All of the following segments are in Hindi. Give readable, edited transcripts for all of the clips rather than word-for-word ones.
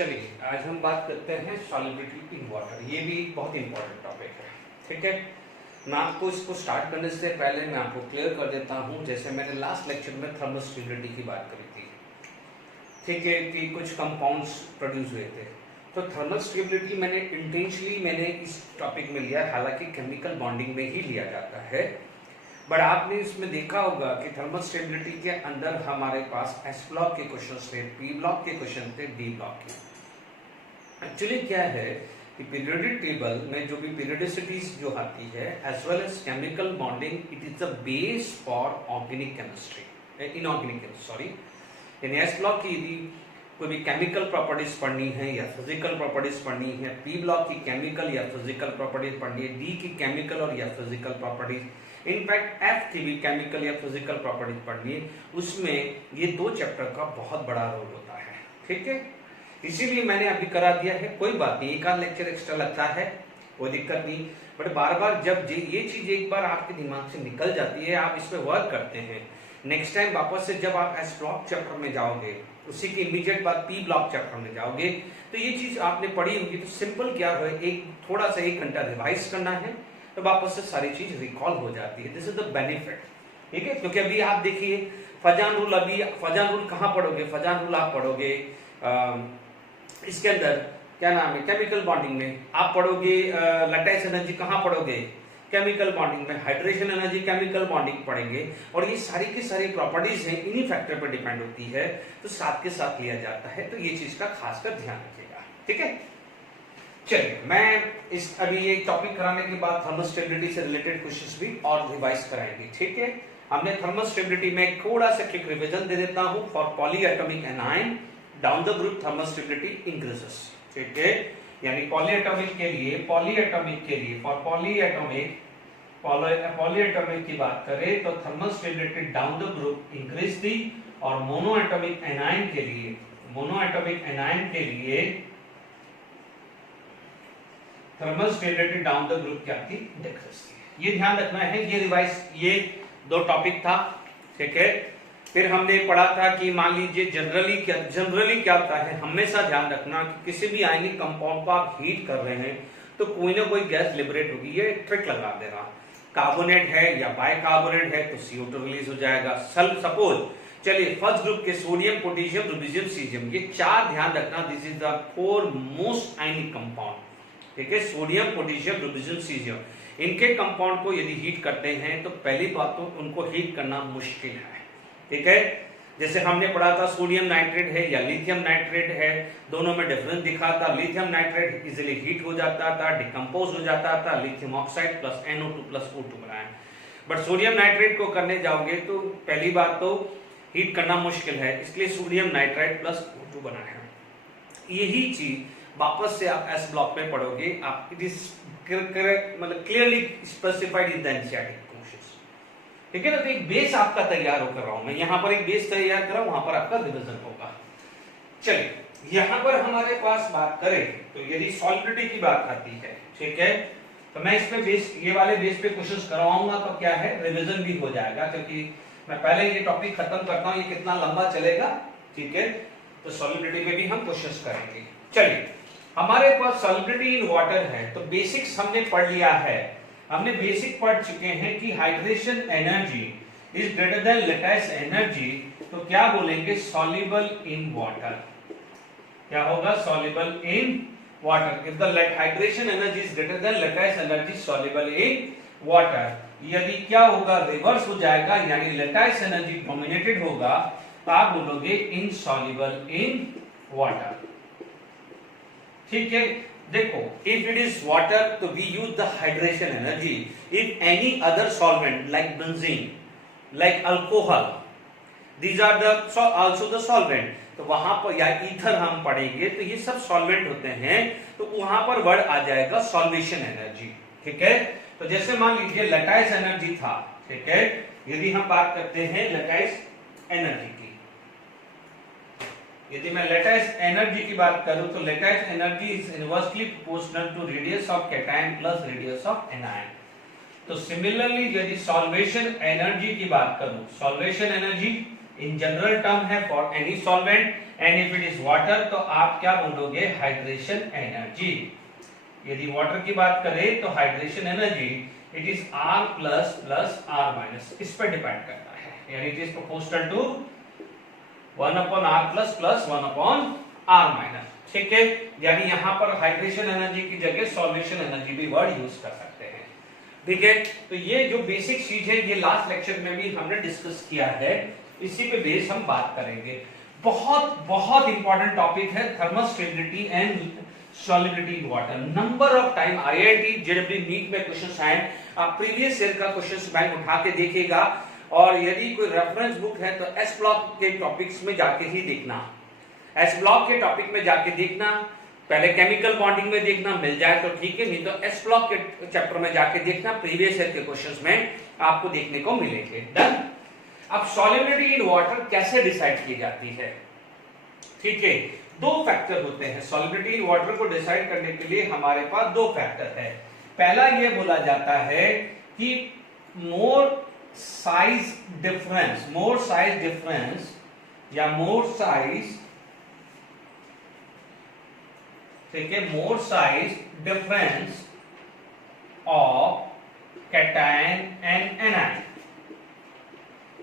चलिए आज हम बात करते हैं सॉलिबिलिटी इन वाटर। ये भी बहुत इंपॉर्टेंट टॉपिक है। ठीक है, मैं आपको इसको स्टार्ट करने से पहले मैं आपको क्लियर कर देता हूँ। जैसे मैंने लास्ट लेक्चर में थर्मल स्टेबिलिटी की बात करी थी, ठीक है, कि कुछ कंपाउंड्स प्रोड्यूस हुए थे। तो थर्मल स्टेबिलिटी मैंने इस टॉपिक में लिया, हालांकि केमिकल बॉन्डिंग में ही लिया जाता है। बट आपने इसमें देखा होगा कि थर्मल स्टेबिलिटी के अंदर हमारे पास एस ब्लॉक के क्वेश्चन थे, पी ब्लॉक के क्वेश्चन थे, डी ब्लॉक के। एक्चुअली क्या है कि पीरियोडिक टेबल में जो भी पीरियोडिसिटीज जो आती है as well as chemical bonding, it is the base for organic chemistry, inorganic chemistry. यानी एस ब्लॉक की यदि कोई भी केमिकल प्रॉपर्टीज पढ़नी है या फिजिकल प्रॉपर्टीज पढ़नी है, पी ब्लॉक की केमिकल या फिजिकल प्रॉपर्टीज पढ़नी है, डी की केमिकल और या फिजिकल प्रॉपर्टीज, इनफैक्ट एफ की भी केमिकल या फिजिकल प्रॉपर्टीज पढ़नी है, उसमें ये दो चैप्टर का बहुत बड़ा रोल होता है। ठीक है, इसीलिए मैंने अभी करा दिया है। कोई बात नहीं, एक आध लेक्चर एक्स्ट्रा लगता है, कोई दिक्कत नहीं। बट बार बार जब ये चीज एक बार आपके दिमाग से निकल जाती है, आप इस पर वर्क करते हैं, नेक्स्ट टाइम वापस से जब आप एस ब्लॉक चैप्टर में जाओगे, उसी के इमीडिएट बाद पी ब्लॉक चैप्टर में जाओगे, तो ये चीज आपने पढ़ी होगी। तो सिंपल क्या है, एक थोड़ा सा 1 घंटा रिवाइज करना है, तो वापस से सारी चीज रिकॉल हो जाती है। This is the benefit. ठीक है, क्योंकि अभी आप देखिए फजान रूल, अभी फजान रूल कहाँ पढ़ोगे? फजान रूल आप पढ़ोगे इसके अंदर क्या नाम है, केमिकल बॉन्डिंग में आप पढ़ोगे। लैटिस एनर्जी कहाँ पढ़ोगे? केमिकल बॉन्डिंग में। हाइड्रेशन एनर्जी केमिकल बॉन्डिंग पढ़ेंगे। और ये सारी की सारी प्रॉपर्टीज हैं, इन्हीं फैक्टर पर डिपेंड होती है, तो साथ के साथ लिया जाता है। तो ये चीज का खासकर ध्यान रखिएगा। ठीक है, चलिए मैं इस अभी ये टॉपिक कराने के बाद थर्मल स्टेबिलिटी से रिलेटेड क्वेश्चंस भी और रिवाइज कराएंगे। ठीक है, हमने थर्मल स्टेबिलिटी में थोड़ा सा क्विक रिवीजन दे देता हूं। For poly atomic anion down the group thermal stability increases. ठीक है, यानी पॉली एटॉमिक के लिए फॉर पॉली एटॉमिक की बात करें तो thermal stability down the group increase थी, और मोनो एटॉमिक एनायन के लिए thermal stability down the group क्या थी? डिक्रीज थी। ये ध्यान रखना है। ये रिवाइज, ये दो टॉपिक था। ठीक है, फिर हमने पढ़ा था कि मान लीजिए जनरली क्या होता है, हमेशा ध्यान रखना कि किसी भी आयनिक कंपाउंड को आप हीट कर रहे हैं तो कोई ना कोई गैस लिबरेट होगी। ये ट्रिक लगा देना, कार्बोनेट है या बाइकार्बोनेट है तो CO2 रिलीज हो जाएगा। सपोज चलिए फर्स्ट ग्रुप के सोडियम, पोटेशियम, रुबिडियम, सीजियम, ये 4 ध्यान रखना। This is the 4 most ionic compound. ठीक है, सोडियम, पोटेशियम, रुबिडियम, सीजियम, इनके कंपाउंड को यदि हीट करते हैं तो पहली बात तो उनको हीट करना मुश्किल है। ठीक है, जैसे हमने पढ़ा था सोडियम नाइट्रेट है या लिथियम नाइट्रेट है, दोनों में डिफरेंस दिखा था। लिथियम नाइट्रेट इजीली हीट हो जाता था, डिकम्पोज हो जाता था, lithium oxide plus NO2 plus O2 बनाए। बट सोडियम नाइट्रेट को करने जाओगे तो पहली बात तो हीट करना मुश्किल है, इसलिए सोडियम नाइट्राइट प्लस O2 बनाया। यही चीज वापस से आप एस ब्लॉक में पढ़ोगे। आप इट इज मतलब clearly specified in the NCERT questions. ठीक है ना, तो एक बेस आपका तैयार होकर रहा हूं मैं, यहां पर एक बेस तैयार कर रहा हूं, वहां पर आपका रिवीजन होगा। चलिए यहां पर हमारे पास बात करें तो यदि सॉलिबिलिटी की बात आती है, ठीक है, तो मैं इसमें बेस, ये वाले बेस पे क्वेश्चंस करवाऊंगा तो क्या है, रिवीजन भी हो जाएगा। क्योंकि मैं पहले ये टॉपिक खत्म करता हूं, ये कितना लंबा चलेगा। ठीक है, तो सॉलिबिलिटी पे भी हम क्वेश्चंस करेंगे। चलिए हमारे पास सॉलिबिलिटी इन वाटर है तो बेसिक्स हमने पढ़ लिया है। हमने बेसिक पढ़ चुके हैं कि hydration energy is greater than lattice energy, तो क्या बोलेंगे, सॉल्युबल इन वाटर। क्या होगा? Soluble in water. If the hydration energy is greater than lattice energy, soluble in water. यदि क्या होगा, रिवर्स हो जाएगा, यानी लैटिस एनर्जी डोमिनेटेड होगा, तो आप बोलोगे इनसॉल्युबल इन वाटर। ठीक है, देखो इफ इट इज वाटर तो we use the hydration energy. If any other solvent like benzene, like alcohol, these are the also the solvent, तो वहां पर या ईथर हम पढ़ेंगे तो ये सब सॉल्वेंट होते हैं, तो वहां पर वर्ड आ जाएगा सॉल्वेशन एनर्जी। ठीक है, तो जैसे मान लीजिए लैटिस एनर्जी था। ठीक है, यदि हम बात करते हैं लैटिस एनर्जी की, यदि मैं लैटिस एनर्जी की बात करूं तो lattice energy is inversely proportional to radius of cation plus radius of anion. तो सिमिलरली यदि सॉल्वेशन एनर्जी की बात करूं, solvation energy in general term है for any solvent, and if it is water तो आप क्या बोलोगे, हाइड्रेशन एनर्जी। यदि वाटर की बात करें तो hydration energy it is R plus plus R minus, इस पर डिपेंड करता है, यानी it is proportional to 1 upon R plus plus 1 upon R minus. ठीक है, यानी यहां पर हाइड्रेशन एनर्जी की जगह सॉल्वेशन एनर्जी भी वर्ड यूज कर सकते हैं। ठीक है, तो ये जो बेसिक चीज है ये लास्ट लेक्चर में भी हमने डिस्कस किया है, इसी पे बेस हम बात करेंगे। बहुत बहुत इंपॉर्टेंट टॉपिक है thermal stability and solubility in water. Number of time IIT JEE NEET में क्वेश्चंस आए, आप प्रीवियस ईयर का क्वेश्चंस बैंक उठा के देखिएगा, और यदि कोई रेफरेंस बुक है तो एस ब्लॉक के टॉपिक्स में जाके ही देखना, एस ब्लॉक के टॉपिक में जाके देखना, पहले केमिकल बॉन्डिंग में देखना, मिल जाए तो ठीक है, नहीं तो एस ब्लॉक के चैप्टर में जाके देखना, प्रीवियस ईयर के क्वेश्चंस में आपको देखने को मिलेंगे। डन। अब सॉल्युबिलिटी इन वाटर कैसे डिसाइड की जाती है? ठीक है, दो फैक्टर होते हैं सॉल्युबिलिटी इन वाटर को डिसाइड करने के लिए, हमारे पास दो फैक्टर है। पहला ये बोला जाता है कि मोर साइज डिफरेंस या मोर साइज, ठीक है, more size difference of cation and anion,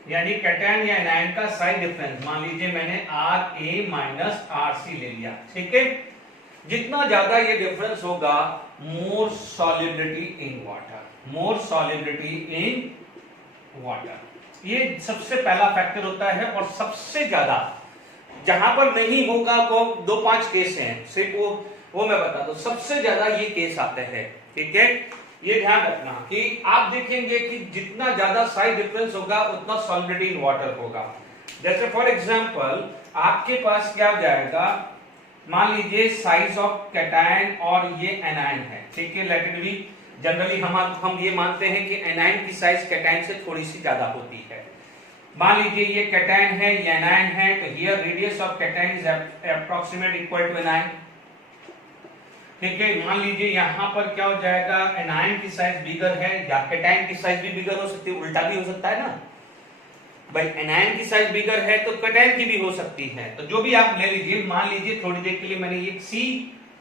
यानी कैटायन या एनायन का साइज डिफरेंस, मान लीजिए मैंने Ra माइनस Rc ले लिया। ठीक है, जितना ज्यादा ये डिफरेंस होगा more solubility in water, more solubility in water, ये सबसे पहला फैक्टर होता है। और सबसे ज्यादा जहां पर नहीं होगा वो 2-5 केस हैं, सिर्फ वो मैं बता दूं, सबसे ज्यादा ये केस आते हैं। ठीक है, ये ध्यान रखना कि आप देखेंगे कि जितना ज्यादा साइज डिफरेंस होगा उतना सॉल्युबिलिटी इन वाटर होगा। जैसे फॉर एग्जांपल आपके पास क्या हो जाएगा, मान लीजिए साइज ऑफ कैटायन और ये एनायन है। ठीक है, लेट इट बी, जनरली हम ये मानते हैं कि एनायन की साइज कैटायन से थोड़ी सी ज्यादा होती है। मान लीजिए ये कैटायन है, ये एनायन है, तो here radius of cation is approximate equal to anion. ठीक है, मान लीजिए यहां पर क्या हो जाएगा, एनायन की साइज बिगर है या कैटायन की साइज भी बिगर हो सकती है, उल्टा भी हो सकता है ना भाई, एनायन की साइज बिगर है तो कैटायन की भी हो सकती है। तो जो भी आप ले लीजिए, मान लीजिए थोड़ी देर के लिए मैंने ये C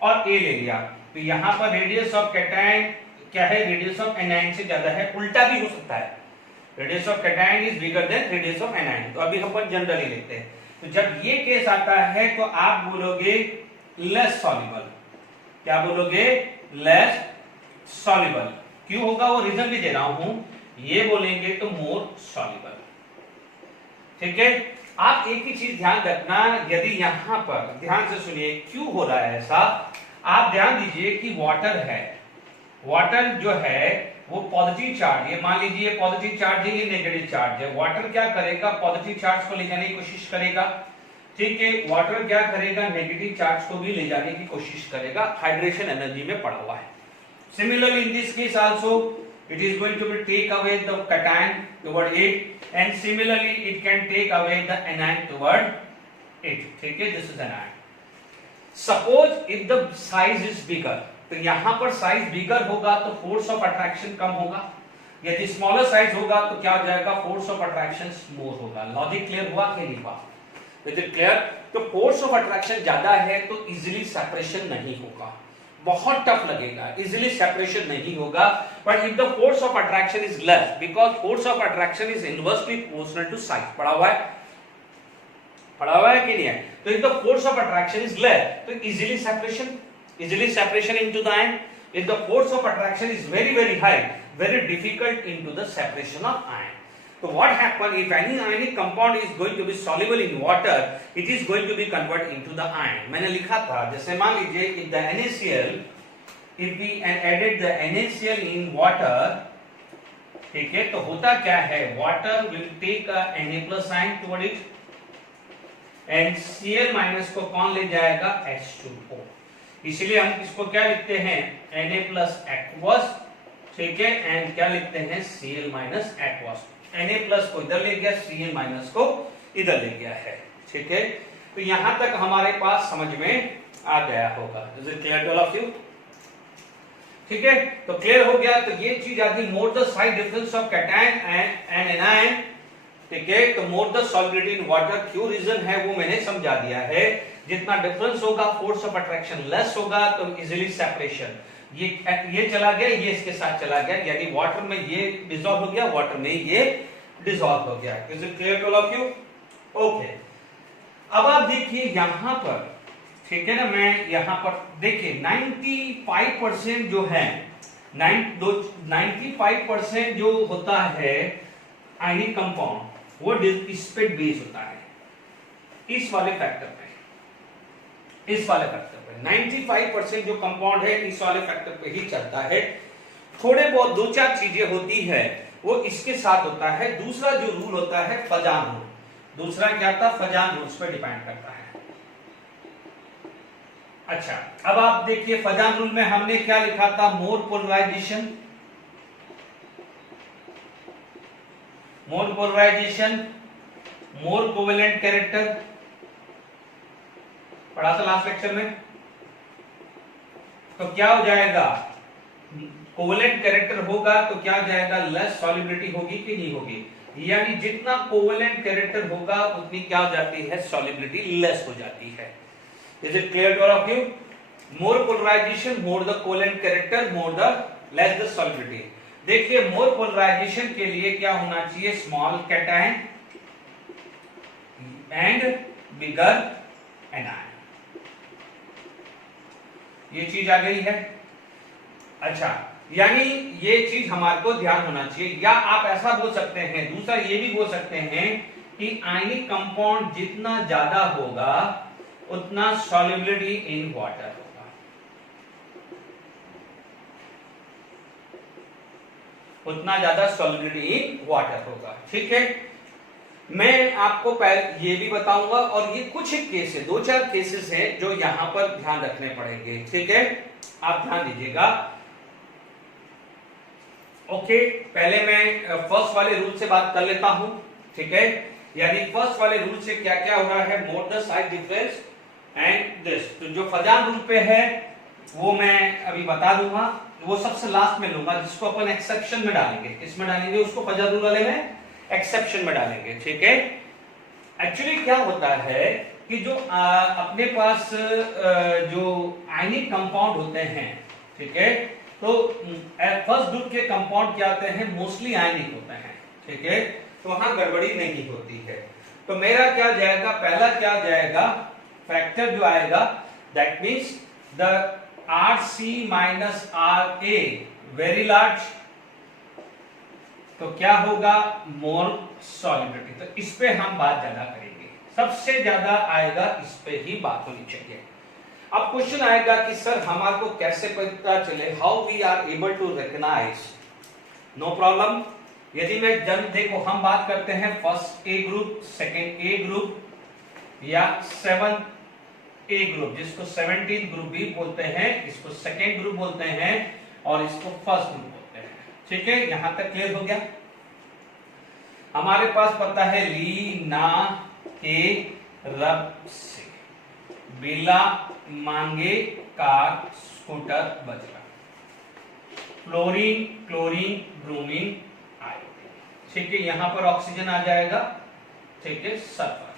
और A ले लिया, तो यहां पर रेडियस ऑफ कैटायन क्या है, रेडियस ऑफ एनायन से ज्यादा है, उल्टा भी हो सकता है, radius of cation is bigger than radius of anion. तो अभी हम जनरली लेते हैं, तो जब ये केस आता है तो आप बोलोगे लेस सॉल्युबल। क्या बोलोगे, लेस सॉल्युबल। क्यों होगा वो रीजन भी दे रहा हूं, ये बोलेंगे तो मोर सॉल्युबल। ठीक है, आप एक ही चीज ध्यान रखना, यदि यहां पर ध्यान से सुनिए क्यों हो रहा है ऐसा, आप ध्यान दीजिए कि वाटर है, वाटर जो है वो पॉजिटिव चार्ज, ये मान लीजिए पॉजिटिव चार्ज है, ये नेगेटिव चार्ज है, वाटर क्या करेगा, पॉजिटिव चार्ज को ले जाने की कोशिश करेगा। ठीक है, वाटर क्या करेगा, नेगेटिव चार्ज को भी ले जाने की कोशिश करेगा, हाइड्रेशन एनर्जी में पड़ा हुआ है। Similarly in this case also it is going to be take away the cation toward it, and similarly it can take away the anion toward it. ठीक है, this is anion. Suppose if the size is bigger, तो यहां पर साइज बिगर होगा तो फोर्स ऑफ अट्रैक्शन कम होगा, यदि स्मॉलर साइज होगा तो क्या हो जाएगा, फोर्स ऑफ अट्रैक्शन मोर होगा। लॉजिक क्लियर हुआ कि नहीं हुआ? Is it clear? तो फोर्स ऑफ अट्रैक्शन ज्यादा है तो इजीली सेपरेशन नहीं होगा, बहुत टफ लगेगा, इजीली सेपरेशन नहीं होगा। But if the force of attraction is less, because force of attraction is inversely proportional to size, पढ़ा हुआ है कि नहीं है? तो if the force of attraction is less तो easily separation into the ion. If the force of attraction is very high, very difficult into the separation of ion. So what happen if any ionic compound is going to be soluble in water, it is going to be converted into the ion. मैंने लिखा था, जैसे मान लीजिए if the NaCl, if we added the NaCl in water, ठीक है, तो होता क्या है, water will take a Na plus ion toward it, and Cl minus को कौन ले जाएगा, H2O। इसलिए हम इसको क्या लिखते हैं, Na plus aqueous, ठीक है, एंड क्या लिखते हैं, Cl minus aqueous। Na plus को इधर ले गया, Cl माइनस को इधर ले गया है। ठीक है, तो यहां तक हमारे पास समझ में आ गया होगा। Is it clear to all of you? ठीक है, तो क्लियर हो गया। तो ये चीज आती, more the size difference of cation and anion ठीक है। तो more the solubility in water, क्यों रीजन है वो मैंने समझा दिया है। जितना डिफरेंस होगा फोर्स ऑफ अट्रैक्शन लेस होगा, तो इजीली सेपरेशन, ये चला गया, ये इसके साथ चला गया, यानी वाटर में ये डिसॉल्व हो गया, वाटर में ये डिसॉल्व हो गया। Is it clear to all of you? Okay, अब आप देखिए यहां पर, ठीक है ना, मैं यहां पर देखिए 95% जो है 95% जो होता है आयनिक कंपाउंड, वो इस पे बेस होता है, इस वाले फैक्टर पे, इस वाले फैक्टर पे 95% जो कंपाउंड है इस वाले फैक्टर पे ही चलता है। थोड़े बहुत दो चार चीजें होती है वो इसके साथ होता है। दूसरा जो रूल होता है फजान रूल, दूसरा क्या था, फजान रूल्स पे डिपेंड करता है। अच्छा, अब आप देखिए फजान रूल में हमने क्या लिखा था, मोर पोलराइजेशन, मोर पोलराइजेशन, मोर कोवेलेंट कैरेक्टर, पढ़ा था लास्ट लेक्चर में। तो क्या हो जाएगा, कोवेलेंट कैरेक्टर होगा तो क्या हो जाएगा, लेस सॉलिबिलिटी होगी कि नहीं होगी, यानी जितना कोवेलेंट कैरेक्टर होगा उतनी क्या हो जाती है, सॉलिबिलिटी लेस हो जाती है। Is it clear to all of you? More polarisation, more the covalent character, more the less the solubility. देखिए मोर पोलराइजेशन के लिए क्या होना चाहिए, small cation and bigger anion, ये चीज आ गई है। अच्छा, यानी ये चीज हमारे को ध्यान होना चाहिए। या आप ऐसा बोल सकते हैं, दूसरा ये भी बोल सकते हैं कि आयनिक कंपाउंड जितना ज्यादा होगा उतना सॉल्युबिलिटी इन वाटर होगा, उतना ज्यादा सॉल्युबिलिटी इन वाटर होगा। ठीक है, मैं आपको पहले ये भी बताऊंगा, और ये कुछ एक केस है, दो चार केसेस हैं जो यहां पर ध्यान रखने पड़ेंगे। ठीक है, आप ध्यान दीजिएगा। ओके, पहले मैं फर्स्ट वाले रूल से बात कर लेता हूं। ठीक है, यानी फर्स्ट वाले रूल से क्या क्या हो रहा है, more the size difference and this. तो जो फजान रूल पे है वो मैं अभी बता दूंगा, वो सबसे लास्ट में लूंगा, जिसको अपन एक्सेप्शन में डालेंगे। किसमें डालेंगे उसको, फजान रूल वाले में एक्सेप्शन में डालेंगे। ठीक है, एक्चुअली क्या होता है कि जो अपने पास जो आयनिक कंपाउंड होते हैं, ठीक है, तो फर्स्ट ग्रुप के कंपाउंड क्या होते हैं, मोस्टली आयनिक होते हैं। ठीक है, तो वहां गड़बड़ी नहीं होती है। तो मेरा क्या जाएगा, पहला क्या जाएगा, फैक्टर जो आएगा, that means the Rc minus Ra very large, तो क्या होगा, मोर सॉलिबिलिटी। तो इस पे हम बात ज्यादा करेंगे, सबसे ज्यादा आएगा इस पे ही बात होनी चाहिए। अब क्वेश्चन आएगा कि सर हमारे को कैसे पता चले, how we are able to recognise. No problem, यदि मैं देखो हम बात करते हैं first A group, second A group, या 7 ए ग्रुप, जिसको 17 ग्रुप भी बोलते हैं, इसको सेकेंड ग्रुप बोलते हैं, और इसको फर्स्ट ग्रुप बोलते हैं। ठीक है, यहां तक क्लियर हो गया। हमारे पास पता है ली ना के रब से बिला मांगे का स्कूटर बजरा, फ्लोरीन, क्लोरीन, ब्रोमीन, आयोडीन। ठीक है, यहां पर ऑक्सीजन आ जाएगा। ठीक है, सल्फर।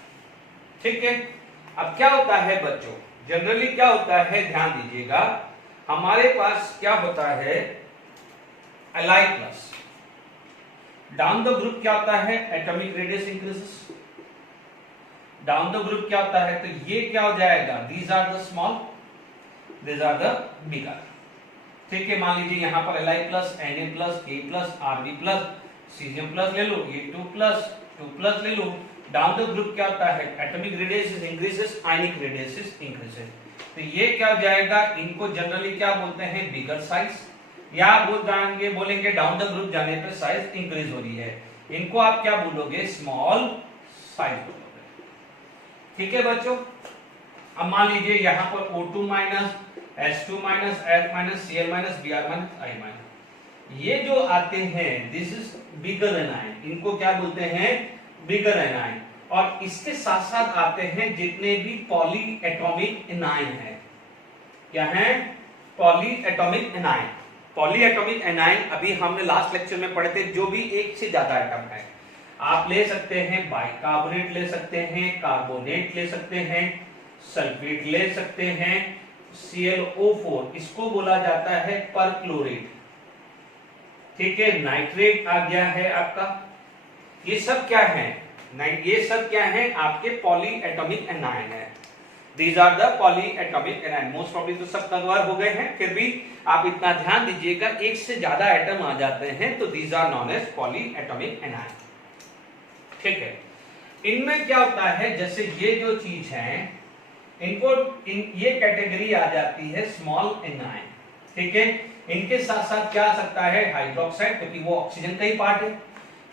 ठीक है, अब क्या होता है बच्चों, जनरली क्या होता है, ध्यान दीजिएगा, हमारे पास क्या होता है, Li plus, down the group क्या होता है, atomic radius increases, down the group क्या होता है, तो ये क्या हो जाएगा, these are the small, these are the bigger. ठीक है, मान लीजिए यहां पर Li plus, Na plus, K plus, Rb plus, Cgm plus ले लो, ये 2 प्लस ले लो। डाउन द ग्रुप क्या होता है, atomic radius increases, ionic radius increases. तो ये क्या हो जाएगा, इनको जनरली क्या बोलते हैं, बिगर साइज, या बोलेंगे डाउन द ग्रुप जाने पे साइज इंक्रीज हो रही है, इनको आप क्या बोलोगे, स्मॉल साइज बोलोगे। ठीक है बच्चों, अब मान लीजिए यहां पर O2 minus, H2 minus, F minus, Cl minus, Br minus, I minus, ये जो आते हैं दिस इज बिगर एनायन, इनको क्या बोलते हैं, बिगर एनायन। और इसके साथ साथ आते हैं जितने भी पॉली एटॉमिक एनायन है, क्या है, poly atomic anion. Poly atomic anion अभी हमने लास्ट लेक्चर में पढ़े थे, जो भी एक से ज्यादा एटम है। आप ले सकते हैं बाइकार्बोनेट ले सकते हैं, कार्बोनेट ले सकते हैं, सल्फेट ले सकते हैं, ClO4 इसको बोला जाता है परक्लोरेट, ठीक है, नाइट्रेट आ गया है आपका। ये सब क्या है, ये सब क्या है, आपके पॉली एटॉमिक एनायन है। These are the polyatomic anion. Most probably तो सब कवर हो गए हैं, फिर भी आप इतना ध्यान दीजिएगा एक से ज्यादा एटम आ जाते हैं तो these are known as polyatomic anion, ठीक है। इनमें क्या होता है, जैसे ये जो चीज है इनको ये कैटेगरी आ जाती है स्मॉल एनायन, ठीक है। इनके साथ साथ क्या आ सकता है, हाइड्रोक्साइड, क्योंकि वो ऑक्सीजन का ही पार्ट है।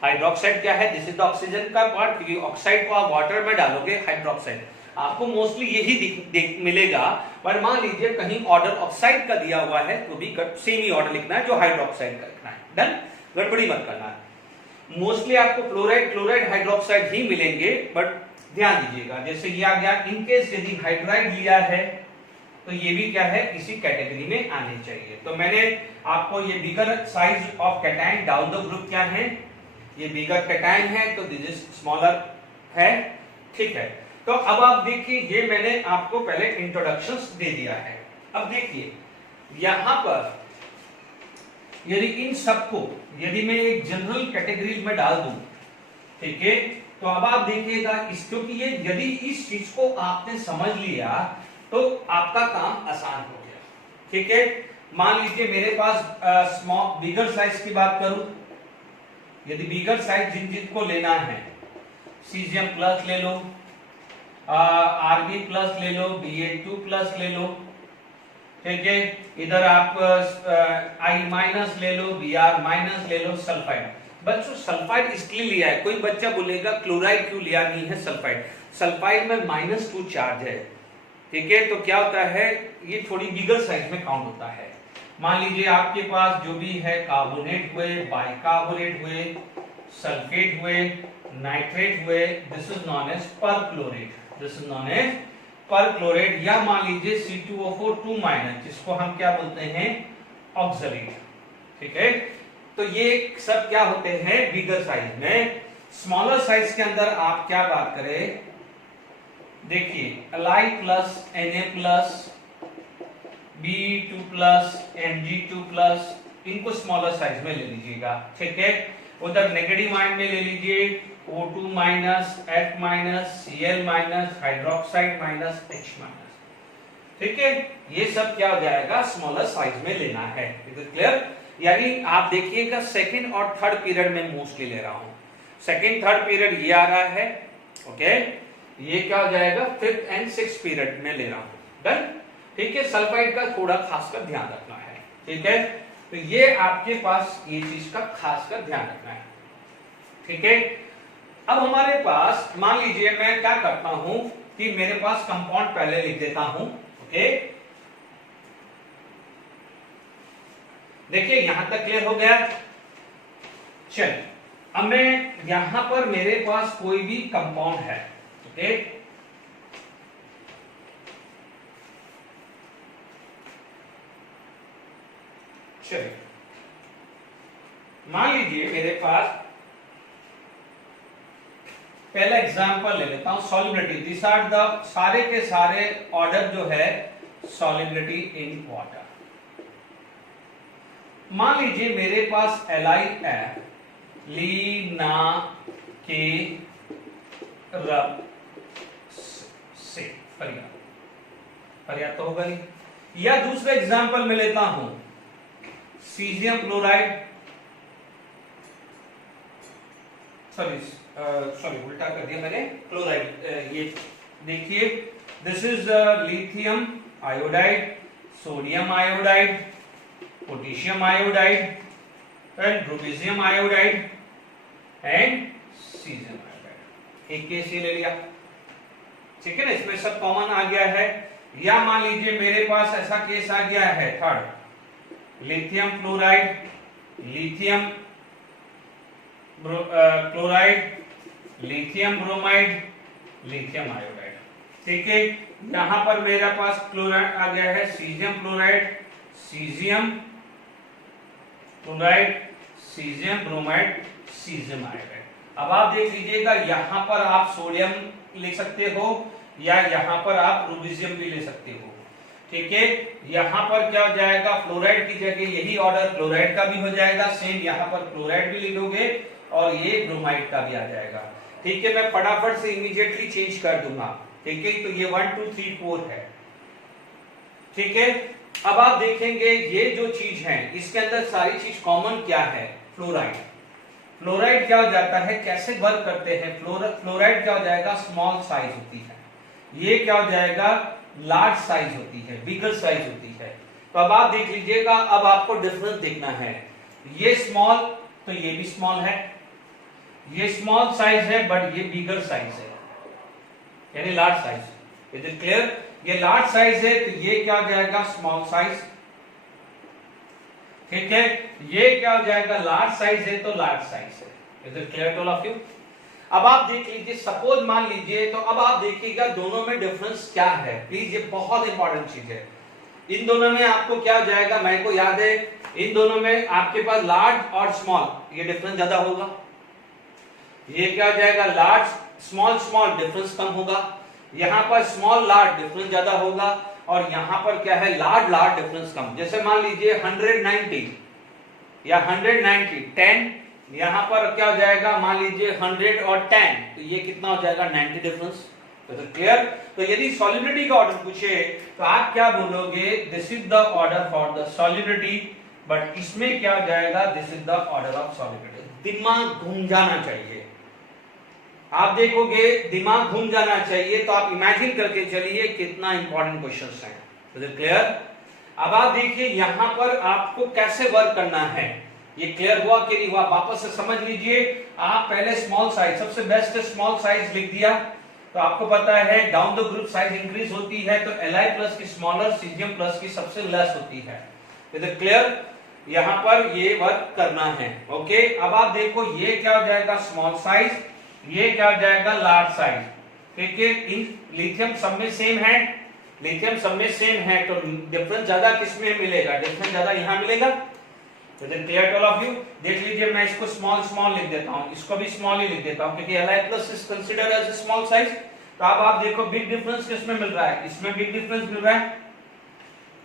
हाइड्रोक्साइड क्या है, दिस इज द ऑक्सीजन का पार्ट, क्योंकि ऑक्साइड को आप वाटर में डालोगे हाइड्रोक्साइड, आपको मोस्टली यही मिलेगा। पर मान लीजिए कहीं ऑर्डर ऑक्साइड का दिया हुआ है तो भी सेम ही ऑर्डर लिखना है जो हाइड्रोक्साइड का लिखना है, डन, गड़बड़ी मत करना है। मोस्टली आपको फ्लोराइड, क्लोराइड, हाइड्रोक्साइड ही मिलेंगे, बट ध्यान दीजिएगा जैसे ये आ गया, इनकेस यदि हाइड्राइड लिया है तो ये भी क्या है, इसी कैटेगरी में आने चाहिए। तो मैंने आपको ये bigger size of cation down the group क्या है, ये बिगर कैटायन है तो दिस इज स्मॉलर है, ठीक है। तो अब आप देखिए, ये मैंने आपको पहले इंट्रोडक्शंस दे दिया है। अब देखिए यहां पर यदि इन सबको यदि मैं एक जनरल कैटेगरी में डाल दूं, ठीक है, तो अब आप देखिएगा क्योंकि ये यदि इस चीज को आपने समझ लिया तो आपका काम आसान हो गया, ठीक है। मान लीजिए मेरे पास स्मॉल बिगर साइज की बात करूं, यदि बिगर साइज जिनको लेना है, सीजियम प्लस ले लो, Rb प्लस ले लो, Ba2 प्लस ले लो, ठीक है। इधर आप I माइनस ले लो, Br माइनस ले लो, सल्फाइड। बच्चों सल्फाइड इसलिए लिया है, कोई बच्चा बोलेगा क्लोराइड क्यों लिया नहीं है सल्फाइड, सल्फाइड में -2 चार्ज है, ठीक है। तो क्या होता है, ये थोड़ी बिगर साइज में काउंट होता है। मान लीजिए आपके पास जो भी है, कार्बोनेट हुए, बाइकार्बोनेट हुए, सल्फेट हुए, नाइट्रेट हुए, this is known as perchlorate, this is known as perchlorate. या मान लीजिए C2O4 2- जिसको हम क्या बोलते हैं, ऑक्सलेट, ठीक है। तो ये सब क्या होते हैं बिगर साइज में। स्मॉलर साइज के अंदर आप क्या बात करें, देखिए Li plus Na plus Be2 plus Mg2 plus, इनको स्मॉलर साइज में ले लीजिएगा, ठीक है। उधर नेगेटिव आयन में ले लीजिए O2 minus, F minus, Cl minus, hydroxide minus, H minus, ठीक है। ये सब क्या हो जाएगा, स्मॉलर साइज में लेना है, इज इट क्लियर। यानी आप देखिएगा सेकंड और थर्ड पीरियड में मोस्टली ले रहा हूं, सेकंड थर्ड पीरियड ये आ रहा है, ओके। ये क्या हो जाएगा, फिफ्थ एंड सिक्स्थ पीरियड में ले रहा हूं, डन, ठीक है। सल्फाइड का थोड़ा खासकर ध्यान रखना है, ठीक है। तो ये आपके पास ये चीज का खासकर ध्यान रखना है, ठीक है। अब हमारे पास मान लीजिए मैं क्या करता हूं कि मेरे पास कंपाउंड पहले लिख देता हूं, ओके। देखिए यहां तक क्लियर हो गया। चलिए अब मैं यहां पर मेरे पास कोई भी कंपाउंड है, ओके। चलिए मान लीजिए मेरे पास पहला एग्जांपल ले लेता हूं, सॉल्युबिलिटी। दिस आर द सारे के सारे ऑर्डर जो है सॉल्युबिलिटी इन वाटर। मान लीजिए मेरे पास LiF, लीना के रब से पर्याप्त तो होगा नहीं। या दूसरा एग्जांपल में लेता हूं, सीजियम क्लोराइड, सॉरी उल्टा कर दिया मैंने, क्लोराइड। ये देखिए this is lithium iodide, sodium iodide, potassium iodide and rubidium iodide and caesium iodide. एक केस ये ले लिया, ठीक है ना, इसमें सब कॉमन आ गया है। या मान लीजिए मेरे पास ऐसा केस आ गया है third, lithium fluoride, lithium chloride, lithium bromide, lithium iodide, ठीक है। यहां पर मेरा पास क्लोराइड आ गया है, caesium chloride, caesium chloride, caesium bromide, caesium iodide. अब आप देख लीजिएगा, यहां पर आप सोडियम ले सकते हो या यहां पर आप रूबिडियम भी ले सकते हो, ठीक है। यहां पर क्या हो जाएगा, फ्लोराइड की जगह यही ऑर्डर क्लोराइड का भी हो जाएगा, सेम यहां पर क्लोराइड भी लिख लोगे और ये ब्रोमाइड का भी आ जाएगा, ठीक है। मैं फटाफट से इमीडिएटली चेंज कर दूंगा, ठीक है। तो ये 1 2 3 4 है, ठीक है। अब आप देखेंगे ये जो चीज है इसके अंदर सारी चीज कॉमन क्या है, फ्लोराइड। फ्लोराइड क्या हो जाता है, कैसे वर्क करते हैं, फ्लोराइड क्या हो जाएगा, स्मॉल साइज होती है, ये क्या हो जाएगा, लार्ज साइज होती है, बिगर साइज होती है। तो अब आप देख लीजिएगा, अब आपको डिफरेंस देखना है, ये स्मॉल तो ये भी स्मॉल है, ये स्मॉल साइज है बट ये बिगर साइज है, यानी large size. Is it clear, ये लार्ज साइज है तो ये क्या हो जाएगा, स्मॉल साइज, ठीक है। ये क्या हो जाएगा, लार्ज साइज है तो लार्ज साइज है। Is it clear to all of you. अब आप देख लीजिए, सपोज मान लीजिए, तो अब आप देखिएगा दोनों में डिफरेंस क्या है, प्लीज ये बहुत इंपॉर्टेंट चीज है। इन दोनों में आपको क्या हो जाएगा, मेरे को याद है इन दोनों में आपके पास लार्ज और स्मॉल, ये डिफरेंस ज्यादा होगा। ये क्या हो जाएगा, लार्ज स्मॉल स्मॉल डिफरेंस कम होगा, यहां पर स्मॉल लार्ज डिफरेंस ज्यादा होगा, और यहां पर क्या है, लार्ज लार्ज डिफरेंस कम। जैसे मान लीजिए 190 या 190 10, यहां पर क्या हो जाएगा, मान लीजिए 100 और 10, तो ये कितना हो जाएगा, 90 डिफरेंस। तो क्लियर। तो यदि सॉलिडिटी का ऑर्डर पूछे तो आप क्या बोलोगे, this is the order for the solidity, but इसमें क्या हो जाएगा, this is the order of solidity. दिमाग घूम जाना चाहिए, आप देखोगे दिमाग घूम जाना चाहिए, तो आप इमेजिन करके चलिए कितना इंपॉर्टेंट क्वेश्चंस हैं। तो क्लियर। अब आप देखिए यहां पर आपको कैसे वर्क करना है, ये क्लियर हुआ कि नहीं हुआ, वापस से समझ लीजिए। आप पहले स्मॉल साइज, सबसे बेस्ट स्मॉल साइज लिख दिया, तो आपको पता है down the group size increase होती है, तो Li प्लस की स्मॉलर, सीजियम प्लस की सबसे लेस होती है। इधर क्लियर, यहां पर ये वर्क करना है, ओके। अब आप देखो ये क्या हो जाएगा, स्मॉल साइज, ये क्या हो जाएगा, लार्ज साइज, ठीक है। इन लिथियम सब में सेम है, लिथियम सब में सेम है, तो डिफरेंस ज्यादा किसमें मिलेगा, डिफरेंस ज्यादा यहां मिलेगा। तो clear to all of you. देख लीजिए, मैं इसको स्मॉल स्मॉल लिख देता हूं, इसको भी स्मॉल ही लिख देता हूं, क्योंकि Li plus is considered as small size. तो अब आप देखो बिग डिफरेंस किसमें मिल रहा है, इसमें बिग डिफरेंस मिल रहा है,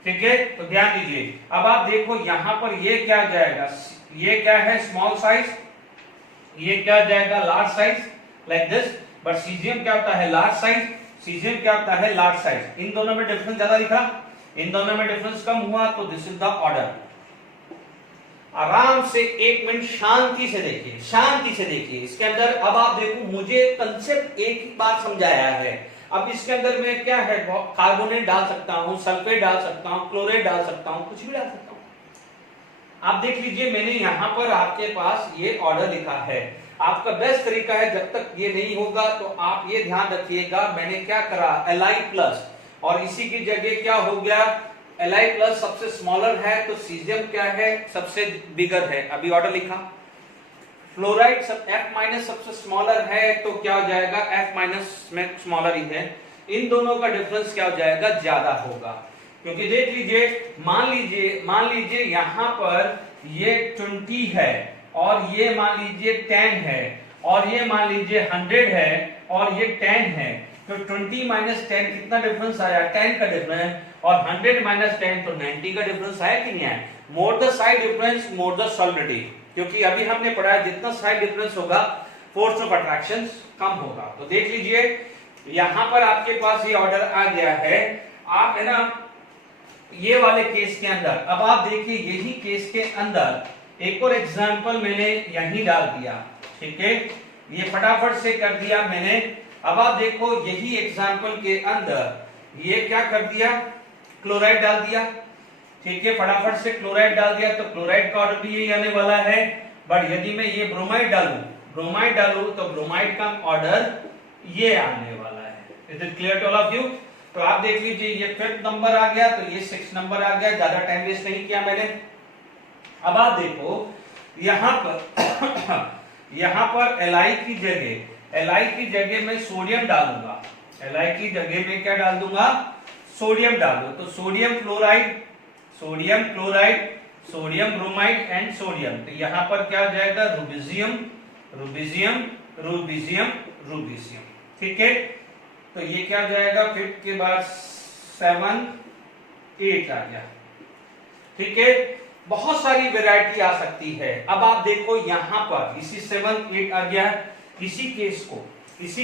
ठीक है। तो ध्यान दीजिए, अब आप देखो यहां पर ये क्या जाएगा, ये क्या है, स्मॉल साइज, ये क्या जाएगा, large size, like this. But caesium क्या होता है, लार्ज साइज, सीजियम क्या होता है, लार्ज साइज। इन दोनों में डिफरेंस ज्यादा दिखा, इन दोनों में डिफरेंस कम हुआ, तो दिस इज द ऑर्डर। आराम से 1 मिनट शांति से देखिए, शांति से देखिए इसके अंदर। अब आप देखो, मुझे कंसेप्ट एक ही बार समझाया है, अब इसके अंदर में क्या है, कार्बोनेट डाल सकता हूं, सल्फेट डाल सकता हूं, क्लोराइड डाल सकता हूं, कुछ भी डाल सकता हूं। आप देख लीजिए, मैंने यहां पर आपके पास ये ऑर्डर लिखा है। आपका बेस्ट तरीका है, जब तक ये नहीं होगा तो आप ये ध्यान रखिएगा, मैंने क्या करा, Li प्लस, और इसी की जगह क्या हो गया, Li प्लस सबसे स्मॉलर है, तो सीजियम क्या है, सबसे बिगर है, अभी ऑर्डर लिखा। फ्लोराइड सब F माइनस सबसे स्मॉलर है, तो क्या हो जाएगा, F माइनस में स्मॉलर ही है। इन दोनों का डिफरेंस क्या हो जाएगा, ज्यादा होगा, क्योंकि देख लीजिए, मान लीजिए यहां पर ये 20 है, और ये मान लीजिए 10 है, और ये मान लीजिए 100 है, और ये 10 है, तो 20 माइनस 10 कितना डिफरेंस आया, 10 का डिफरेंस, और 100 माइनस 10 तो 90 का डिफरेंस है कि नहीं है। More the side difference more the solidity, क्योंकि अभी हमने पढ़ा है जितना साइड डिफरेंस होगा फोर्स ऑफ अट्रैक्शन कम होगा। तो देख लीजिए, यहां पर आपके पास ये ऑर्डर आ गया है, आप है ना, ये वाले केस के अंदर, अब आप देखिए यही केस के अंदर एक और एग्जांपल मैंने यहीं डाल दिया, ठीक है, ये फटाफट से कर दिया मैंने। अब आप देखो यही एग्जांपल के अंदर ये क्या कर दिया, क्लोराइड डाल दिया, ठीक है, फटाफट से क्लोराइड डाल दिया, तो क्लोराइड का ऑर्डर भी यही आने वाला है। बट यदि मैं ये ब्रोमाइड डालूं तो ब्रोमाइड का ऑर्डर ये आने वाला है। Is it clear to all of you. तो आप देख लीजिए, ये 5th नंबर आ गया, तो ये 6 नंबर आ गया, ज्यादा टाइम वेस्ट नहीं किया मैंने। अब आप देखो यहां पर Li की जगह मैं सोडियम डालूंगा, Li की जगह में क्या डाल दूंगा, सोडियम डाल दो, तो sodium chloride, sodium bromide and sodium, तो यहां पर क्या हो जाएगा, रूबिडियम रूबीजियम, रूबीजियम। ठीक है, तो ये क्या हो जाएगा, 5 के बाद 7 8 आ गया। ठीक है, बहुत सारी वैरायटी आ सकती है। अब आप देखो यहां पर इसी 7 8 आ गया। इसी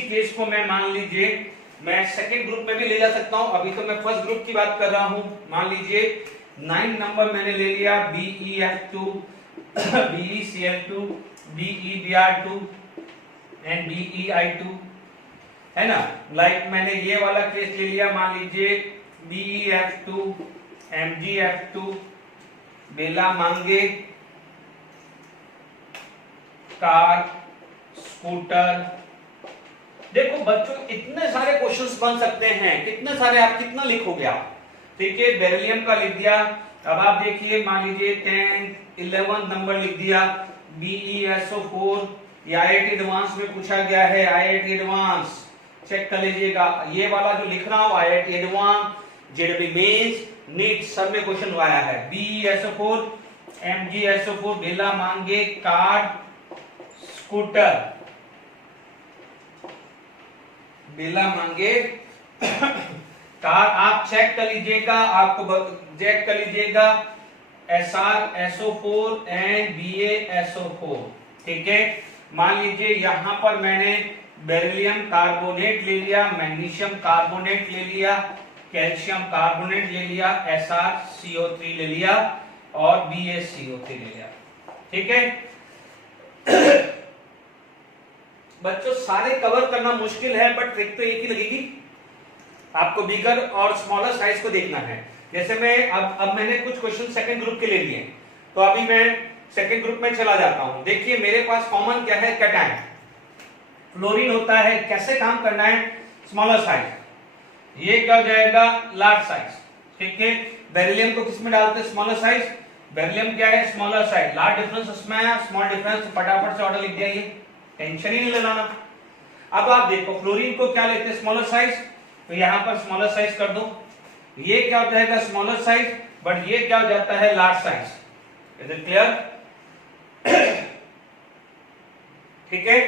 केस को मैं मान लीजिए मैं सेकंड ग्रुप में भी ले जा सकता हूं। अभी तो मैं फर्स्ट ग्रुप की बात कर रहा हूं। मान लीजिए 9 नंबर मैंने ले लिया BeF2 BeCl2 BeBr2 and BeI2, है ना। लाइक मैंने ये वाला केस ले लिया, मान लीजिए BeF2 MgF2 बेला मांगे कार स्कूटर। देखो बच्चों इतने सारे क्वेश्चंस बन सकते हैं, कितने सारे, आप कितना लिखोगे आप। ठीक है, बेरिलियम का लिख दिया। अब आप देखिए मान लीजिए 10 11 नंबर लिख दिया BeSO4, ये IIT एडवांस में पूछा गया है। IIT एडवांस चेक कर लीजिएगा, ये वाला जो लिख रहा हूं IIT advance, JEE mains, NEET सब में क्वेश्चन आया है। BeSO4 MgSO4 बेला मांगे कार स्कूटर, बेला मांगे कार। आप चेक कर लीजिएगा, आपको चेक कर लीजिएगा SrSO4 एंड BaSO4। ठीक है, मान लीजिए यहां पर मैंने बेरिलियम कार्बोनेट ले लिया, मैग्नीशियम कार्बोनेट ले लिया, कैल्शियम कार्बोनेट ले लिया, SrCO3 ले लिया और BaCO3 ले लिया। ठीक है बच्चों सारे कवर करना मुश्किल है, बट ट्रिक तो एक ही लगेगी, आपको बिगर और स्मॉलर साइज को देखना है। जैसे मैं अब मैंने कुछ क्वेश्चन सेकंड ग्रुप के ले लिए, तो अभी मैं सेकंड ग्रुप में चला जाता हूं। देखिए मेरे पास कॉमन क्या है, कैटायन फ्लोरीन होता है। कैसे काम करना है, स्मॉलर साइज, ये क्या हो जाएगा, लार्ज साइज। ठीक है, बेरिलियम को किस में डालते हैं, स्मॉलर साइज। बेरिलियम क्या है, स्मॉलर साइज। लार्ज डिफरेंस उसमें आया, स्मॉल डिफरेंस, फटाफट से ऑर्डर लिख दिया, ये टेंशन ही नहीं लगाना। अब आप देखो फ्लोरीन को क्या लेते हैं, स्मॉलर साइज, तो यहां पर स्मॉलर साइज कर दो। ये क्या हो जाएगा, स्मॉलर साइज, बट ये क्या हो जाता है, large size. Is it clear. ठीक है,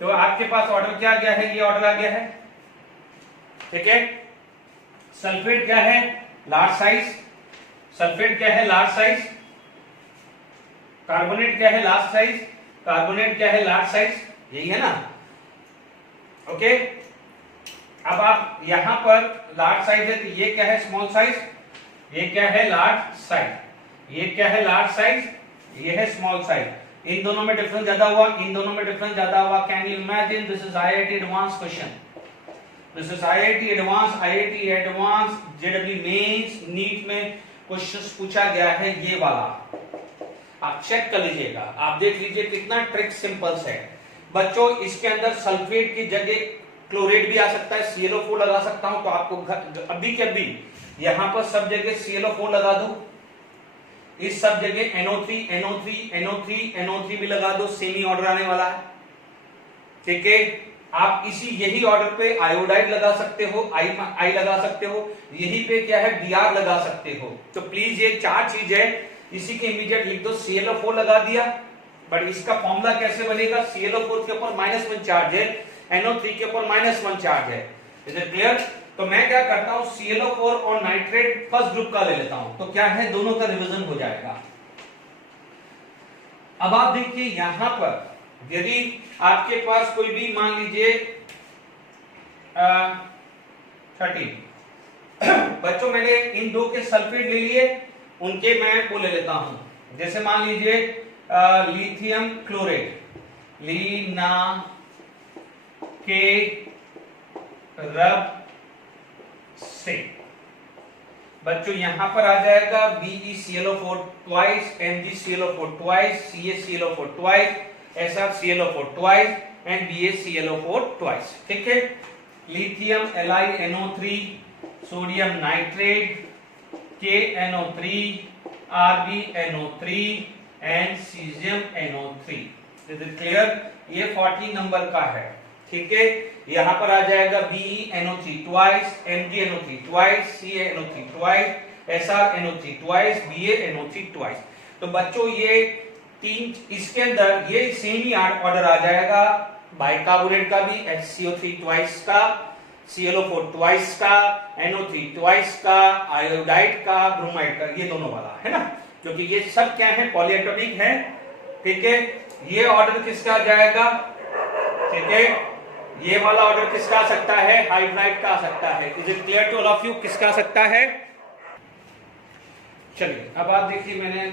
तो आपके पास ऑर्डर क्या आ गया है, ये ऑर्डर आ गया है। ठीक है, सल्फेट क्या है, लार्ज साइज। सल्फेट क्या है, लार्ज साइज। कार्बोनेट क्या है, लार्ज साइज। कार्बोनेट क्या है, लार्ज साइज। यही है ना। ओके, अब आप यहां पर लार्ज साइज है, तो ये क्या है, स्मॉल साइज। ये क्या है, लार्ज साइज। ये क्या है, लार्ज साइज। ये है स्मॉल साइज। इन दोनों में डिफरेंस ज्यादा हुआ, इन दोनों में डिफरेंस ज्यादा हुआ। Can you imagine, this is IIT advance question, this is IIT advance JEE mains NEET में क्वेश्चंस पूछा गया है, ये वाला आप चेक कर लीजिएगा। आप देख लीजिए कितना ट्रिक सिंपल्स है बच्चों। इसके अंदर सल्फेट की जगह क्लोरेट भी आ सकता है, ClO4 लगा सकता हूं, तो आपको अभी के अभी यहां पर सब जगह ClO4 लगा दो, इस सब जगह NO3 NO3 NO3 NO3 भी लगा दो, सेम ही ऑर्डर आने वाला है। ठीक है, आप इसी यही ऑर्डर पे आयोडाइड लगा सकते हो, आई लगा सकते हो, यही पे क्या है, Br लगा सकते हो। तो प्लीज ये चार चीज है, इसी के इमीडिएट लिख दो। ClO4 लगा दिया, बट इसका फॉर्मूला कैसे बनेगा, ClO4 के ऊपर -1 चार्ज है, NO3 के ऊपर -1 चार्ज है। Is it clear. तो मैं क्या करता हूं, ClO4 और नाइट्रेट फर्स्ट ग्रुप का ले लेता हूं, तो क्या है, दोनों का रिवीजन हो जाएगा। अब आप देखिए यहां पर यदि आपके पास कोई भी मान लीजिए 13 बच्चों, मैंने इन दो के सल्फेट ले लिए, उनके मैं वो ले लेता हूं। जैसे मान लीजिए लिथियम क्लोरेट, लीना के रब से बच्चों यहां पर आ जाएगा BeClO4 twice, MgClO4 twice, CaClO4 twice, SrClO4 twice and BaClO4 twice। ठीक है, lithium LiNO3, sodium nitrate, KNO3, RbNO3 and caesium NO3। Is it clear. ये 40 नंबर का है। ठीक है, यहां पर आ जाएगा BeNO3 twice, MgNO3 twice, CaNO3 twice, SrNO3 twice, BaNO3 twice। तो बच्चों ये तीन, इसके अंदर ये सेम ही ऑर्डर आ जाएगा, बाइकार्बोनेट का भी HCO3 ट्वाइस का, ClO4 ट्वाइस का, NO3 ट्वाइस का, आयोडाइड का, ब्रोमाइड का, ये दोनों वाला है ना, क्योंकि ये सब क्या है, पॉलीएटॉमिक है। ठीक है, ये ऑर्डर किसका जाएगा, ठीक है, ये वाला ऑर्डर किसका आ सकता है, हाइड्राइड का आ सकता है। Is it clear to all of you, किसका आ सकता है। चलिए अब आप देखिए, मैंने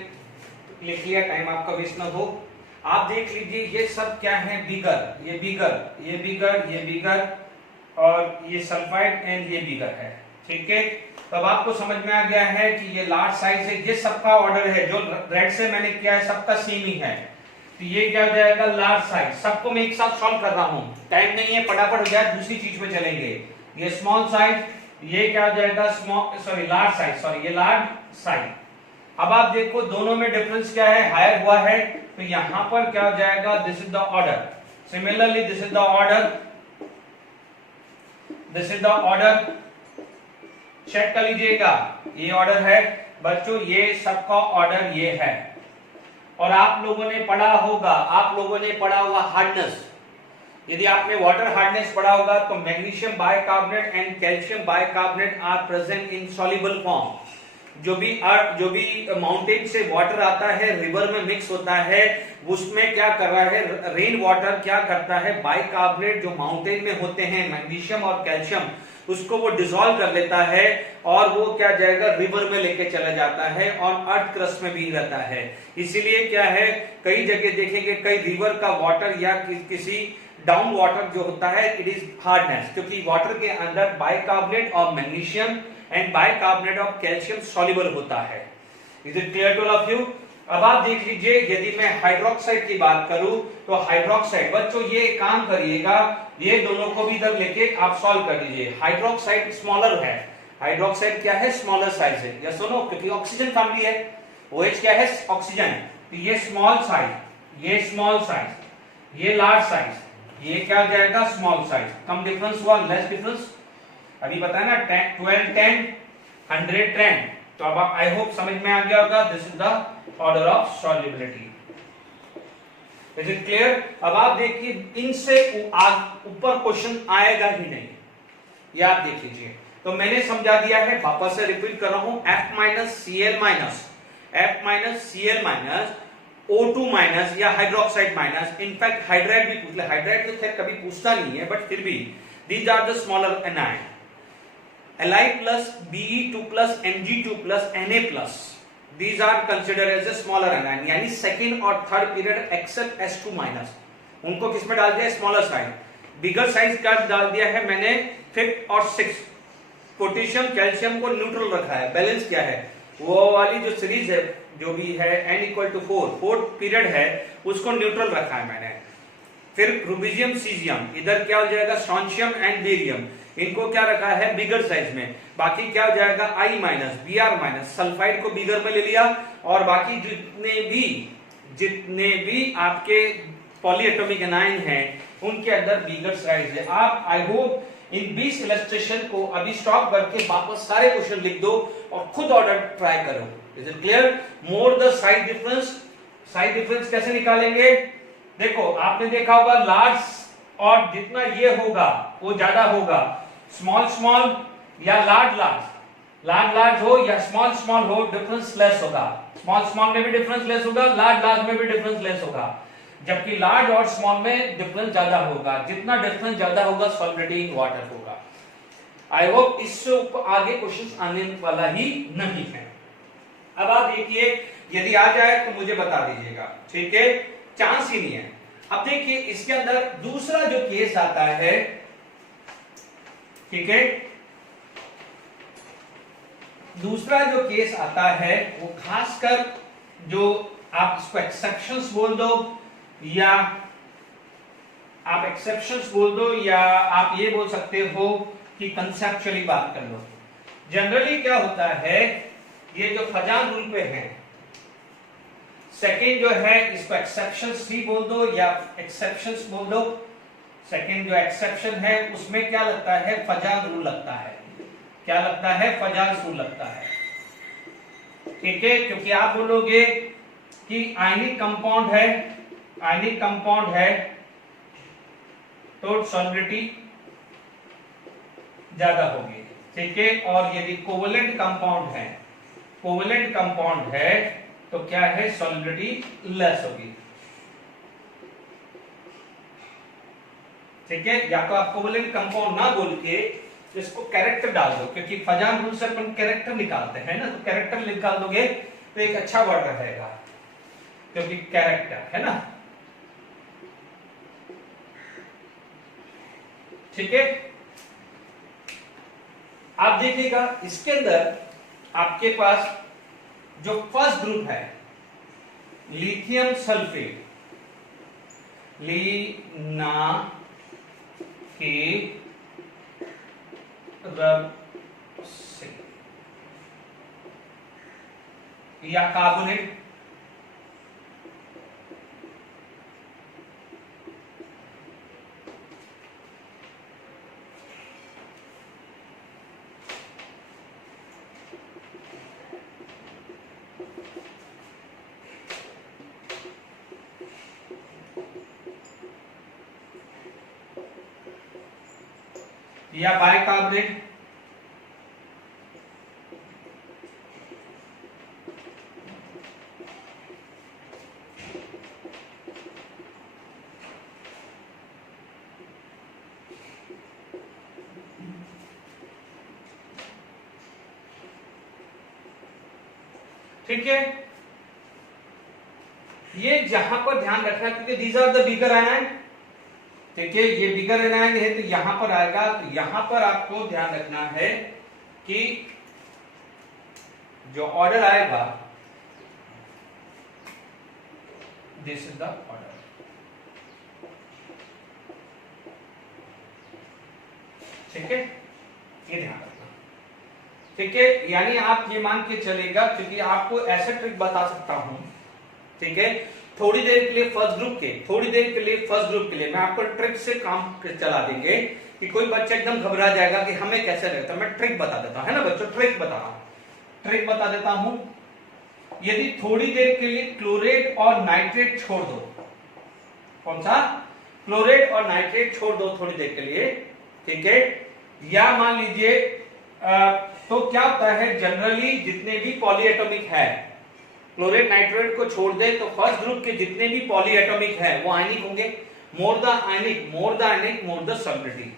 लिख लिया, टाइम आपका वेस्ट ना हो। आप देख लीजिए ये सब क्या है, बीगर, ये बीगर, ये बीगर, ये बीगर, और ये सल्फाइड एंड ये बीगर है। ठीक है, तो अब आपको समझ में आ गया है कि ये लार्ज साइज है, ये सबका ऑर्डर है, जो रेड से मैंने किया है सबका सेम ही है। तो ये क्या हो जाएगा, लार्ज साइज। सबको मैं एक साथ सॉल्व कर रहा हूं, टाइम नहीं है, फटाफट हो जाए, दूसरी चीज पे चलेंगे। ये स्मॉल साइज, ये क्या हो जाएगा, लार्ज साइज, सॉरी ये लार्ज साइज। अब आप देखो दोनों में डिफरेंस क्या है, हायर हुआ है, तो यहां पर क्या हो जाएगा, this is the order. Similarly this is the order, this is the order, check कर लीजिएगा, ये ऑर्डर है बच्चों, ये सबका ऑर्डर ये है। और आप लोगों ने पढ़ा होगा, आप लोगों ने पढ़ा होगा हार्डनेस, यदि आपने वाटर हार्डनेस पढ़ा होगा तो magnesium bicarbonate and calcium bicarbonate are present in soluble form. जो भी माउंटेन से वाटर आता है, रिवर में मिक्स होता है, उसमें क्या कर रहा है, रेन वाटर क्या करता है, बाइकार्बोनेट जो माउंटेन में होते हैं, मैग्नीशियम और कैल्शियम, उसको वो डिसॉल्व कर लेता है और वो क्या जाएगा, रिवर में लेके चला जाता है और अर्थ क्रस्ट में भी रहता है। इसीलिए क्या है, कई जगह देखेंगे, कई रिवर का वाटर या किसी डाउन वाटर जो होता है, इट इज हार्डनेस, क्योंकि वाटर के अंदर बाइकार्बोनेट और magnesium and bicarbonate of calcium soluble होता है। Is it clear to all of you. अब आप देख लीजिए, यदि मैं हाइड्रोक्साइड की बात करूं तो हाइड्रोक्साइड, बच्चों ये काम करिएगा, ये दोनों को भी इधर लेके आप सॉल्व कर लीजिए। हाइड्रोक्साइड स्मॉलर है, हाइड्रोक्साइड क्या है, स्मॉलर साइज है, या सुनो, क्योंकि ऑक्सीजन फैमिली है, OH क्या है, ऑक्सीजन, तो ये स्मॉल साइज, ये स्मॉल साइज, ये लार्ज साइज, ये क्या जाएगा, स्मॉल साइज। कम डिफरेंस हुआ, लेस डिफरेंस, अभी बताया ना, 12 10 100 10। तो अब आप, आई होप समझ में आ गया होगा, this is the order of solubility. Is it clear. अब आप देखिए, इनसे ऊपर क्वेश्चन आएगा ही नहीं, ये आप देख लीजिए। तो मैंने समझा दिया है, वापस से रिपीट कर रहा हूं, F minus Cl minus, F minus Cl minus O2 minus या हाइड्रोक्साइड माइनस, इनफैक्ट हाइड्राइड भी पूछ ले, हाइड्राइड तो खैर कभी पूछता नहीं है, बट फिर भी these are the smaller anion. Li plus Be2 plus Mg2 plus Na plus, these are considered as a smaller anion, यानी सेकेंड और third period except S2 minus, उनको किसमें डाल दिया, स्मॉलर साइज। बिगर साइज का डाल दिया है मैंने 5th और 6th। पोटेशियम कैल्शियम को न्यूट्रल रखा है, बैलेंस क्या है, वो वाली जो सीरीज है, जो भी है n equal to 4, fourth period है, उसको न्यूट्रल रखा है मैंने। फिर रूबिडियम सीजियम, इधर क्या हो जाएगा, स्ट्रोंशियम एंड बेरियम, इनको क्या रखा है, बिगर साइज में। बाकी क्या हो जाएगा, I minus, Br minus, sulphide को बिगर में ले लिया, और बाकी जितने भी आपके पॉलीएटॉमिक एनायन हैं, उनके अंदर बिगर साइज है। आप, आई होप इन 20 इलस्ट्रेशन को अभी स्टॉप करके वापस सारे क्वेश्चन लिख दो और खुद ऑर्डर ट्राई करो। Is it clear. More the size difference, size difference कैसे निकालेंगे, देखो आपने देखा होगा, लार्ज और जितना ये होगा वो ज्यादा होगा, स्मॉल स्मॉल या लार्ज लार्ज, लार्ज लार्ज हो या स्मॉल स्मॉल हो, डिफरेंस लेस होगा। स्मॉल स्मॉल में भी डिफरेंस लेस होगा, लार्ज लार्ज में भी डिफरेंस लेस होगा, जबकि लार्ज और स्मॉल में डिफरेंस ज्यादा होगा। जितना डिफरेंस ज्यादा होगा, सॉल्युबिलिटी इन वाटर होगा। आई होप इससे आगे क्वेश्चन आने वाला ही नहीं है। अब आप देखिए, यदि आ जाए तो मुझे बता दीजिएगा, ठीक है, चांस ही नहीं है। अब देखिए इसके अंदर दूसरा जो केस आता है, ठीक है, दूसरा जो केस आता है वो खासकर जो आप इसको एक्सेप्शंस बोल दो, या आप एक्सेप्शंस बोल दो, या आप ये बोल सकते हो कि कंसेप्चुअली बात कर लो। जनरली क्या होता है, ये जो फजान रूल पे है, सेकेंड जो है इसको एक्सेप्शंस भी बोल दो या एक्सेप्शंस बोल दो। सेकेंड जो एक्सेप्शन है उसमें क्या लगता है, फजान रूल लगता है। क्या लगता है, फजान रूल लगता है, ठीक है, क्योंकि आप बोलोगे कि आयनिक कंपाउंड है, आयनिक कंपाउंड है, तो सॉलिबिलिटी ज्यादा होगी, ठीक है। और यदि कोवेलेंट कंपाउंड है, कोवेलेंट कंपाउंड है तो क्या है, सॉलिबिलिटी लेस होगी, ठीक है। या तो आप कोवेलेंट कंपाउंड ना बोल के इसको कैरेक्टर डाल दो, क्योंकि फजान रूल से अपन कैरेक्टर निकालते हैं ना, तो कैरेक्टर निकाल दोगे तो एक अच्छा वर्ड रहेगा, क्योंकि कैरेक्टर है ना, ठीक है। आप देखिएगा इसके अंदर आपके पास जो फर्स्ट ग्रुप है लिथियम सल्फेट, लीना के रब से या कार्बोनेट, या बाइकार्बोनेट, ठीक है। ये जहां पर ध्यान रखना, क्योंकि these are the bigger ion, ठीक है, ये बिगर आयन है तो यहां पर आएगा, तो यहां पर आपको ध्यान रखना है कि जो ऑर्डर आएगा, दिस इज द ऑर्डर, ठीक है, ये ध्यान रखना, ठीक है। यानी आप ये मान के चलेगा, क्योंकि आपको ऐसा ट्रिक बता सकता हूं, ठीक है, थोड़ी देर के लिए फर्स्ट ग्रुप के, थोड़ी देर के लिए फर्स्ट ग्रुप के लिए मैं आपको ट्रिक से काम चला देंगे, कि कोई बच्चा एकदम घबरा जाएगा कि हमें कैसे लगता है। मैं ट्रिक बता देता हूं, है ना बच्चों, ट्रिक बता रहा हूं, ट्रिक बता देता हूं। यदि थोड़ी देर के लिए क्लोरेट और नाइट्रेट छोड़ दो, कौन सा, क्लोरेट और नाइट्रेट छोड़ दो थोड़ी देर के लिए, ठीक है, या मान लीजिए तो क्या होता है, जनरली जितने भी पॉलीएटॉमिक है, क्लोरेट नाइट्रेट को छोड़ दे तो फर्स्ट ग्रुप के जितने भी पॉलीएटॉमिक है वो आयनिक होंगे, more the ionic more the ionic more the solubility,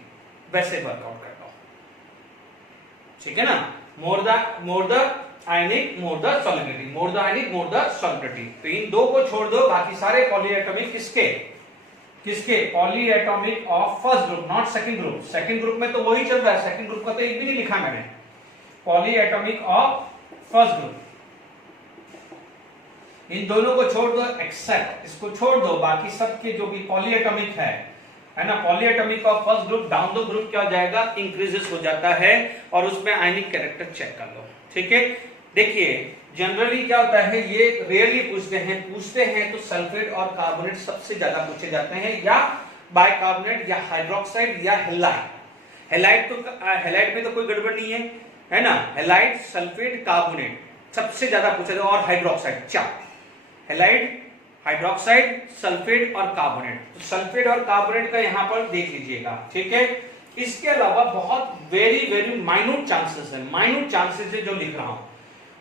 वैसे वर्कआउट करता हूं, ठीक है ना, more the ionic more the solubility, more the ionic more the solubility. तो इन दो को छोड़ दो, बाकी सारे पॉलीएटॉमिक किसके, polyatomic of first group, not second group. Second group में तो वही चल रहा है, सेकंड ग्रुप का तो एक भी नहीं लिखा मैंने, पॉलीएटॉमिक ऑफ फर्स्ट ग्रुप, इन दोनों को छोड़ दो, एक्सेप्ट इसको छोड़ दो, बाकी सबके जो भी पॉलीएटॉमिक है ना, polyatomic of first group down the group क्या हो जाएगा, इंक्रीजेस हो जाता है, और उसमें आयनिक कैरेक्टर चेक कर लो, ठीक है। देखिए जनरली क्या होता है, ये रेयरली पूछते हैं तो सल्फेट और कार्बोनेट सबसे ज्यादा पूछे जाते हैं, या बाइकार्बोनेट या हाइड्रोक्साइड या हेलाइड। हेलाइड में तो कोई गड़बड़ नहीं है ना, हेलाइड सल्फेट कार्बोनेट सबसे ज्यादा पूछे जाते, और हाइड्रोक्साइड, चार, हेलाइड, हाइड्रोक्साइड, सल्फेट और कार्बोनेट। तो सल्फेट और कार्बोनेट का यहां पर देख लीजिएगा, ठीक है। इसके अलावा बहुत वेरी वेरी माइन्यूट चांसेस है जो लिख रहा हूं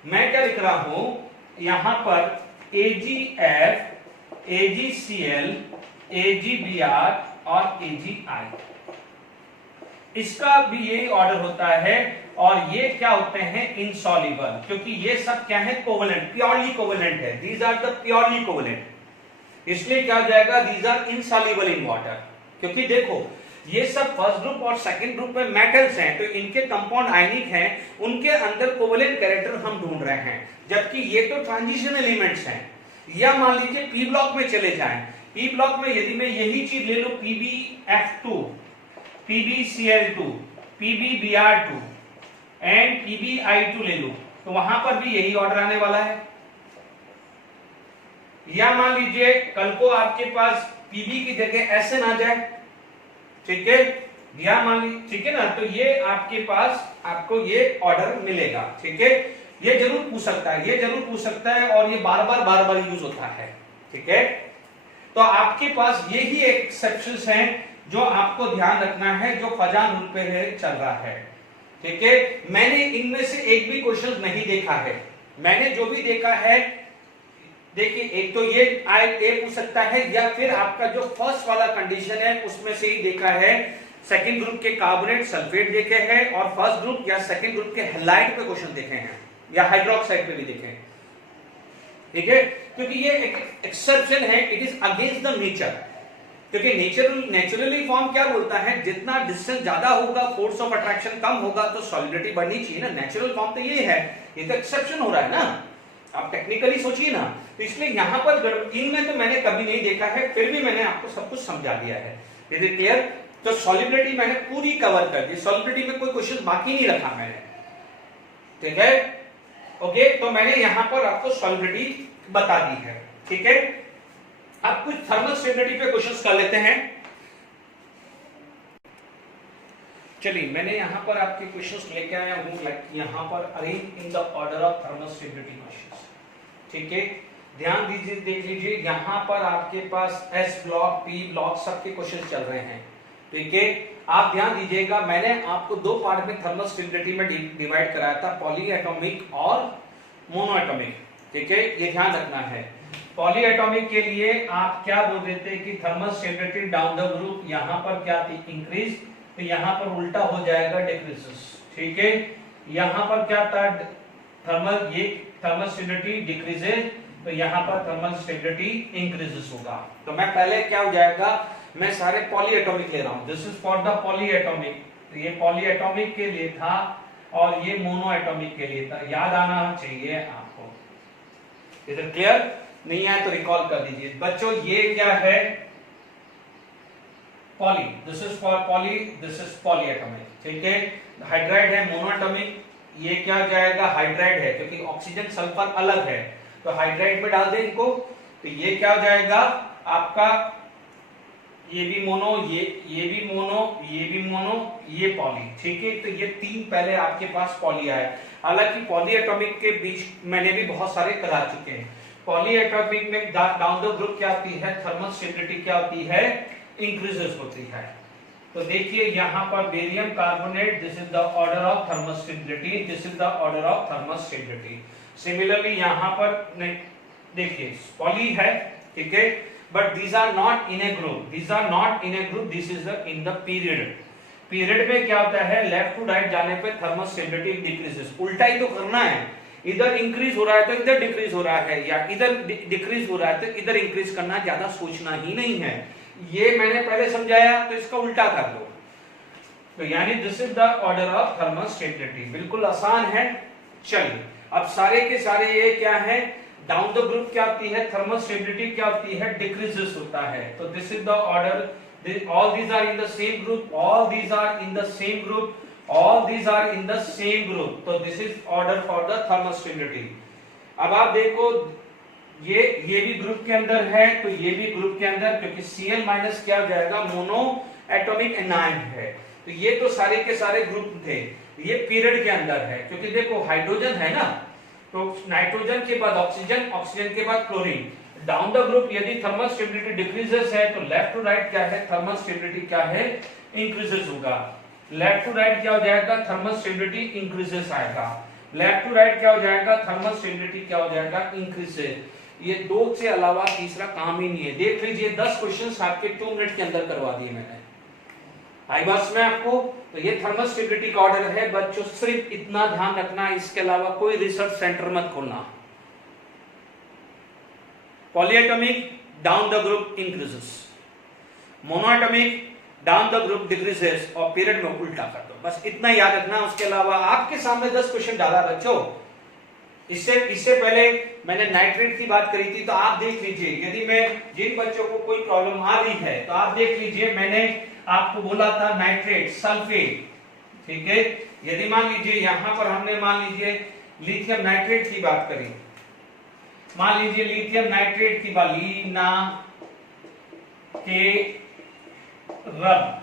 मैं, क्या लिख रहा हूं यहां पर, AgF, AgCl, AgBr और AgI, इसका भी यही ऑर्डर होता है, और ये क्या होते हैं, इनसॉल्युबल, क्योंकि ये सब क्या है, कोवेलेंट, प्योरली कोवेलेंट है, these are the purely covalent, इसलिए क्या हो जाएगा, these are insoluble in water. क्योंकि देखो ये सब फर्स्ट ग्रुप और सेकंड ग्रुप में मेटल्स हैं, तो इनके कंपाउंड आयनिक हैं, उनके अंदर कोवेलेंट कैरेक्टर हम ढूंढ रहे हैं, जबकि ये तो ट्रांजिशन एलिमेंट्स हैं। या मान लीजिए पी ब्लॉक में चले जाएं, पी ब्लॉक में यदि मैं यही चीज ले लूं, PbF2, PbCl2, PbBr2 and PbI2 ले लूं, तो वहां पर भी यही ऑर्डर आने वाला है। या मान लीजिए कल को आपके पास Pb की जगह SN आ जाए, ठीक है, या मान लीजिए, ठीक है ना, तो ये आपके पास आपको ये ऑर्डर मिलेगा, ठीक है। ये जरूर पूछ सकता है, और ये बार बार यूज होता है, ठीक है। तो आपके पास यही एक्सेप्शंस हैं जो आपको ध्यान रखना है, जो फजान रूल पे चल रहा है, ठीक है। मैंने इनमें से एक भी क्वेश्चन नहीं देखा है, मैंने जो भी देखा है, देखिए एक तो ये पूछ सकता है, या फिर आपका जो फर्स्ट वाला कंडीशन है उसमें से ही देखा है, सेकंड ग्रुप के कार्बोनेट सल्फेट देखे हैं, और फर्स्ट ग्रुप या सेकंड ग्रुप के हैलाइड पे क्वेश्चन देखे हैं, या हाइड्रोक्साइड पे भी देखे हैं, ठीक है। क्योंकि ये एक एक्सेप्शन है, it is against the nature, क्योंकि नेचुरली फॉर्म क्या बोलता है, जितना डिस्टेंस ज्यादा होगा, फोर्स ऑफ अट्रैक्शन कम होगा, तो सॉलिबिलिटी बढ़नी चाहिए ना। नेचुरल फॉर्म तो ये है, ये तो एक्सेप्शन हो रहा है ना, आप टेक्निकली सोचिए ना। तो इसलिए यहां पर इनमें तो मैंने कभी नहीं देखा है, फिर भी मैंने आपको सब कुछ समझा दिया है। Is it clear? तो सॉलिबिलिटी मैंने पूरी कवर कर दी, सॉलिबिलिटी में कोई क्वेश्चन बाकी नहीं रखा मैंने, ठीक है। ओके, तो मैंने यहां पर आपको सॉलिबिलिटी बता दी है, ठीक है। अब कुछ थर्मल स्टेबिलिटी पे क्वेश्चंस कर लेते हैं। चलिए, मैंने यहां पर आपके क्वेश्चंस लेके आया हूं, लाइक यहां पर arrange in the order of thermal stability questions, ठीक है। ध्यान दीजिए, देख लीजिए, यहां पर आपके पास एस ब्लॉक, पी ब्लॉक सबके क्वेश्चन चल रहे हैं, ठीक है। आप ध्यान दीजिएगा, मैंने आपको दो पार्ट में थर्मल स्टेबिलिटी में डिवाइड कराया था, पॉली एटॉमिक और मोनो एटॉमिक, ठीक है। ये ध्यान रखना है। पॉली एटॉमिक के लिए आप क्या बोल देते हैं कि thermal stability down the group, यहां पर क्या थी, इंक्रीज, तो यहां पर उल्टा हो जाएगा, डिक्रीजेस, ठीक है। यहां पर क्या था, थर्मल स्टेबिलिटी डिक्रीजेस, तो यहां पर थर्मल स्टेबिलिटी इंक्रीजेस होगा। तो मैं पहले क्या हो जाएगा, मैं सारे पॉली एटॉमिक ले रहा हूं, this is for the poly atomic, तो ये पॉली एटॉमिक के लिए था और ये मोनो एटॉमिक के लिए था, याद आना चाहिए आपको। इधर क्लियर नहीं आया तो रिकॉल कर दीजिए बच्चों। ये क्या है, poly, this is for poly, this is poly atomic, ठीक है। हाइड्राइड है मोनो एटॉमिक, ये क्या हो जाएगा, हाइड्राइड है, क्योंकि ऑक्सीजन सल्फर अलग है, तो हाइड्राइड में डाल दें इनको, तो ये क्या हो जाएगा आपका, ये भी मोनो, ये भी मोनो, ये भी मोनो, ये पॉली, ठीक है। तो ये तीन पहले आपके पास पॉली आया। हालांकि पॉली एटॉमिक के बीच मैंने भी बहुत सारे करा चुके हैं। पॉली एटॉमिक में डाउन द ग्रुप क्या होती है, थर्मल स्टेबिलिटी क्या होती है, इंक्रीजेस होती है। तो देखिए यहां पर barium carbonate, this is the order of thermal stability, this is the order of thermal stability. Similarly यहां पर देखिए पॉली है, ठीक है, but these are not in a group, these are not in a group, this is in the period. Period में क्या होता है, लेफ्ट टू राइट जाने पे थर्मल स्टेबिलिटी डिक्रीजेस, उल्टा ही तो करना है, इधर इंक्रीज हो रहा है तो इधर डिक्रीज हो रहा है, या इधर डिक्रीज हो रहा है तो इधर इंक्रीज करना, ज्यादा सोचना ही नहीं है। ये मैंने पहले समझाया, तो इसका उल्टा कर लो, तो यानी this is the order of thermal stability, बिल्कुल आसान है। चलिए अब सारे के सारे ये क्या है, डाउन द ग्रुप क्या होती है, थर्मल स्टेबिलिटी क्या होती है, डिक्रीजेस होता है। तो this is the order, all these are in the same group, all these are in the same group, all these are in the same group, so this is order for the thermal stability। अब आप देखो ये भी ग्रुप के अंदर है, तो ये भी ग्रुप के अंदर, क्योंकि Cl माइनस क्या हो जाएगा, मोनो एटॉमिक एनायन है, तो ये तो सारे के सारे ग्रुप थे। ये पीरियड के अंदर है, क्योंकि देखो हाइड्रोजन है ना, तो नाइट्रोजन के बाद ऑक्सीजन, ऑक्सीजन के बाद क्लोरीन। डाउन द ग्रुप यदि थर्मल स्टेबिलिटी डिक्रीजेस है, तो लेफ्ट टू राइट क्या है, थर्मल स्टेबिलिटी क्या है, इंक्रीजेस होगा। लेफ्ट टू राइट क्या हो जाएगा, थर्मल स्टेबिलिटी इंक्रीजेस आएगा। लेफ्ट टू राइट क्या हो जाएगा, थर्मल स्टेबिलिटी क्या हो जाएगा, इंक्रीजेस। ये दो से अलावा तीसरा काम ही नहीं है। देख लीजिए 10 क्वेश्चंस आपके 2 मिनट के अंदर करवा दिए मैंने आई बस में आपको। तो ये थर्मल स्टेबिलिटी का ऑर्डर है बच्चों, सिर्फ इतना ध्यान रखना, इसके अलावा कोई रिसर्च सेंटर मत खोलना। Polyatomic down the group increases, monoatomic down the group decreases, और पीरियड में उल्टा कर दो, बस इतना याद रखना। उसके अलावा आपके सामने 10 क्वेश्चन डाला बच्चों। इससे पहले मैंने नाइट्रेट की बात करी थी, तो आप देख लीजिए, यदि मैं जिन बच्चों को कोई प्रॉब्लम आ रही है तो आप देख लीजिए, मैंने आपको बोला था नाइट्रेट, सल्फेट, ठीक है। यदि मान लीजिए यहां पर हमने मान लीजिए लिथियम नाइट्रेट की बात करी, मान लीजिए लिथियम नाइट्रेट की बात, लीना के रब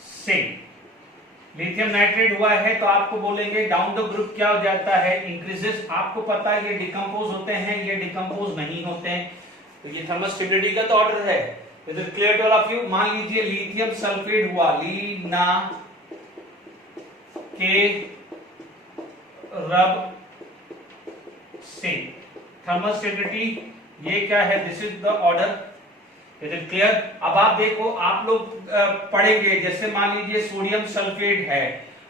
से लिथियम नाइट्रेट हुआ है, तो आपको बोलेंगे डाउन द ग्रुप क्या हो जाता है, इंक्रीजेस। आपको पता है ये डिकम्पोज होते हैं, ये डिकम्पोज नहीं होते हैं, तो ये थर्मल स्टेबिलिटी का तो ऑर्डर है। Is it clear to all of you? मान लीजिए लिथियम सल्फेट हुआ, लीना के रब से थर्मल स्टेबिलिटी, ये क्या है? This is the order. Is it clear? अब आप देखो, आप लोग पढ़ेंगे, जैसे मान लीजिए सोडियम सल्फेट है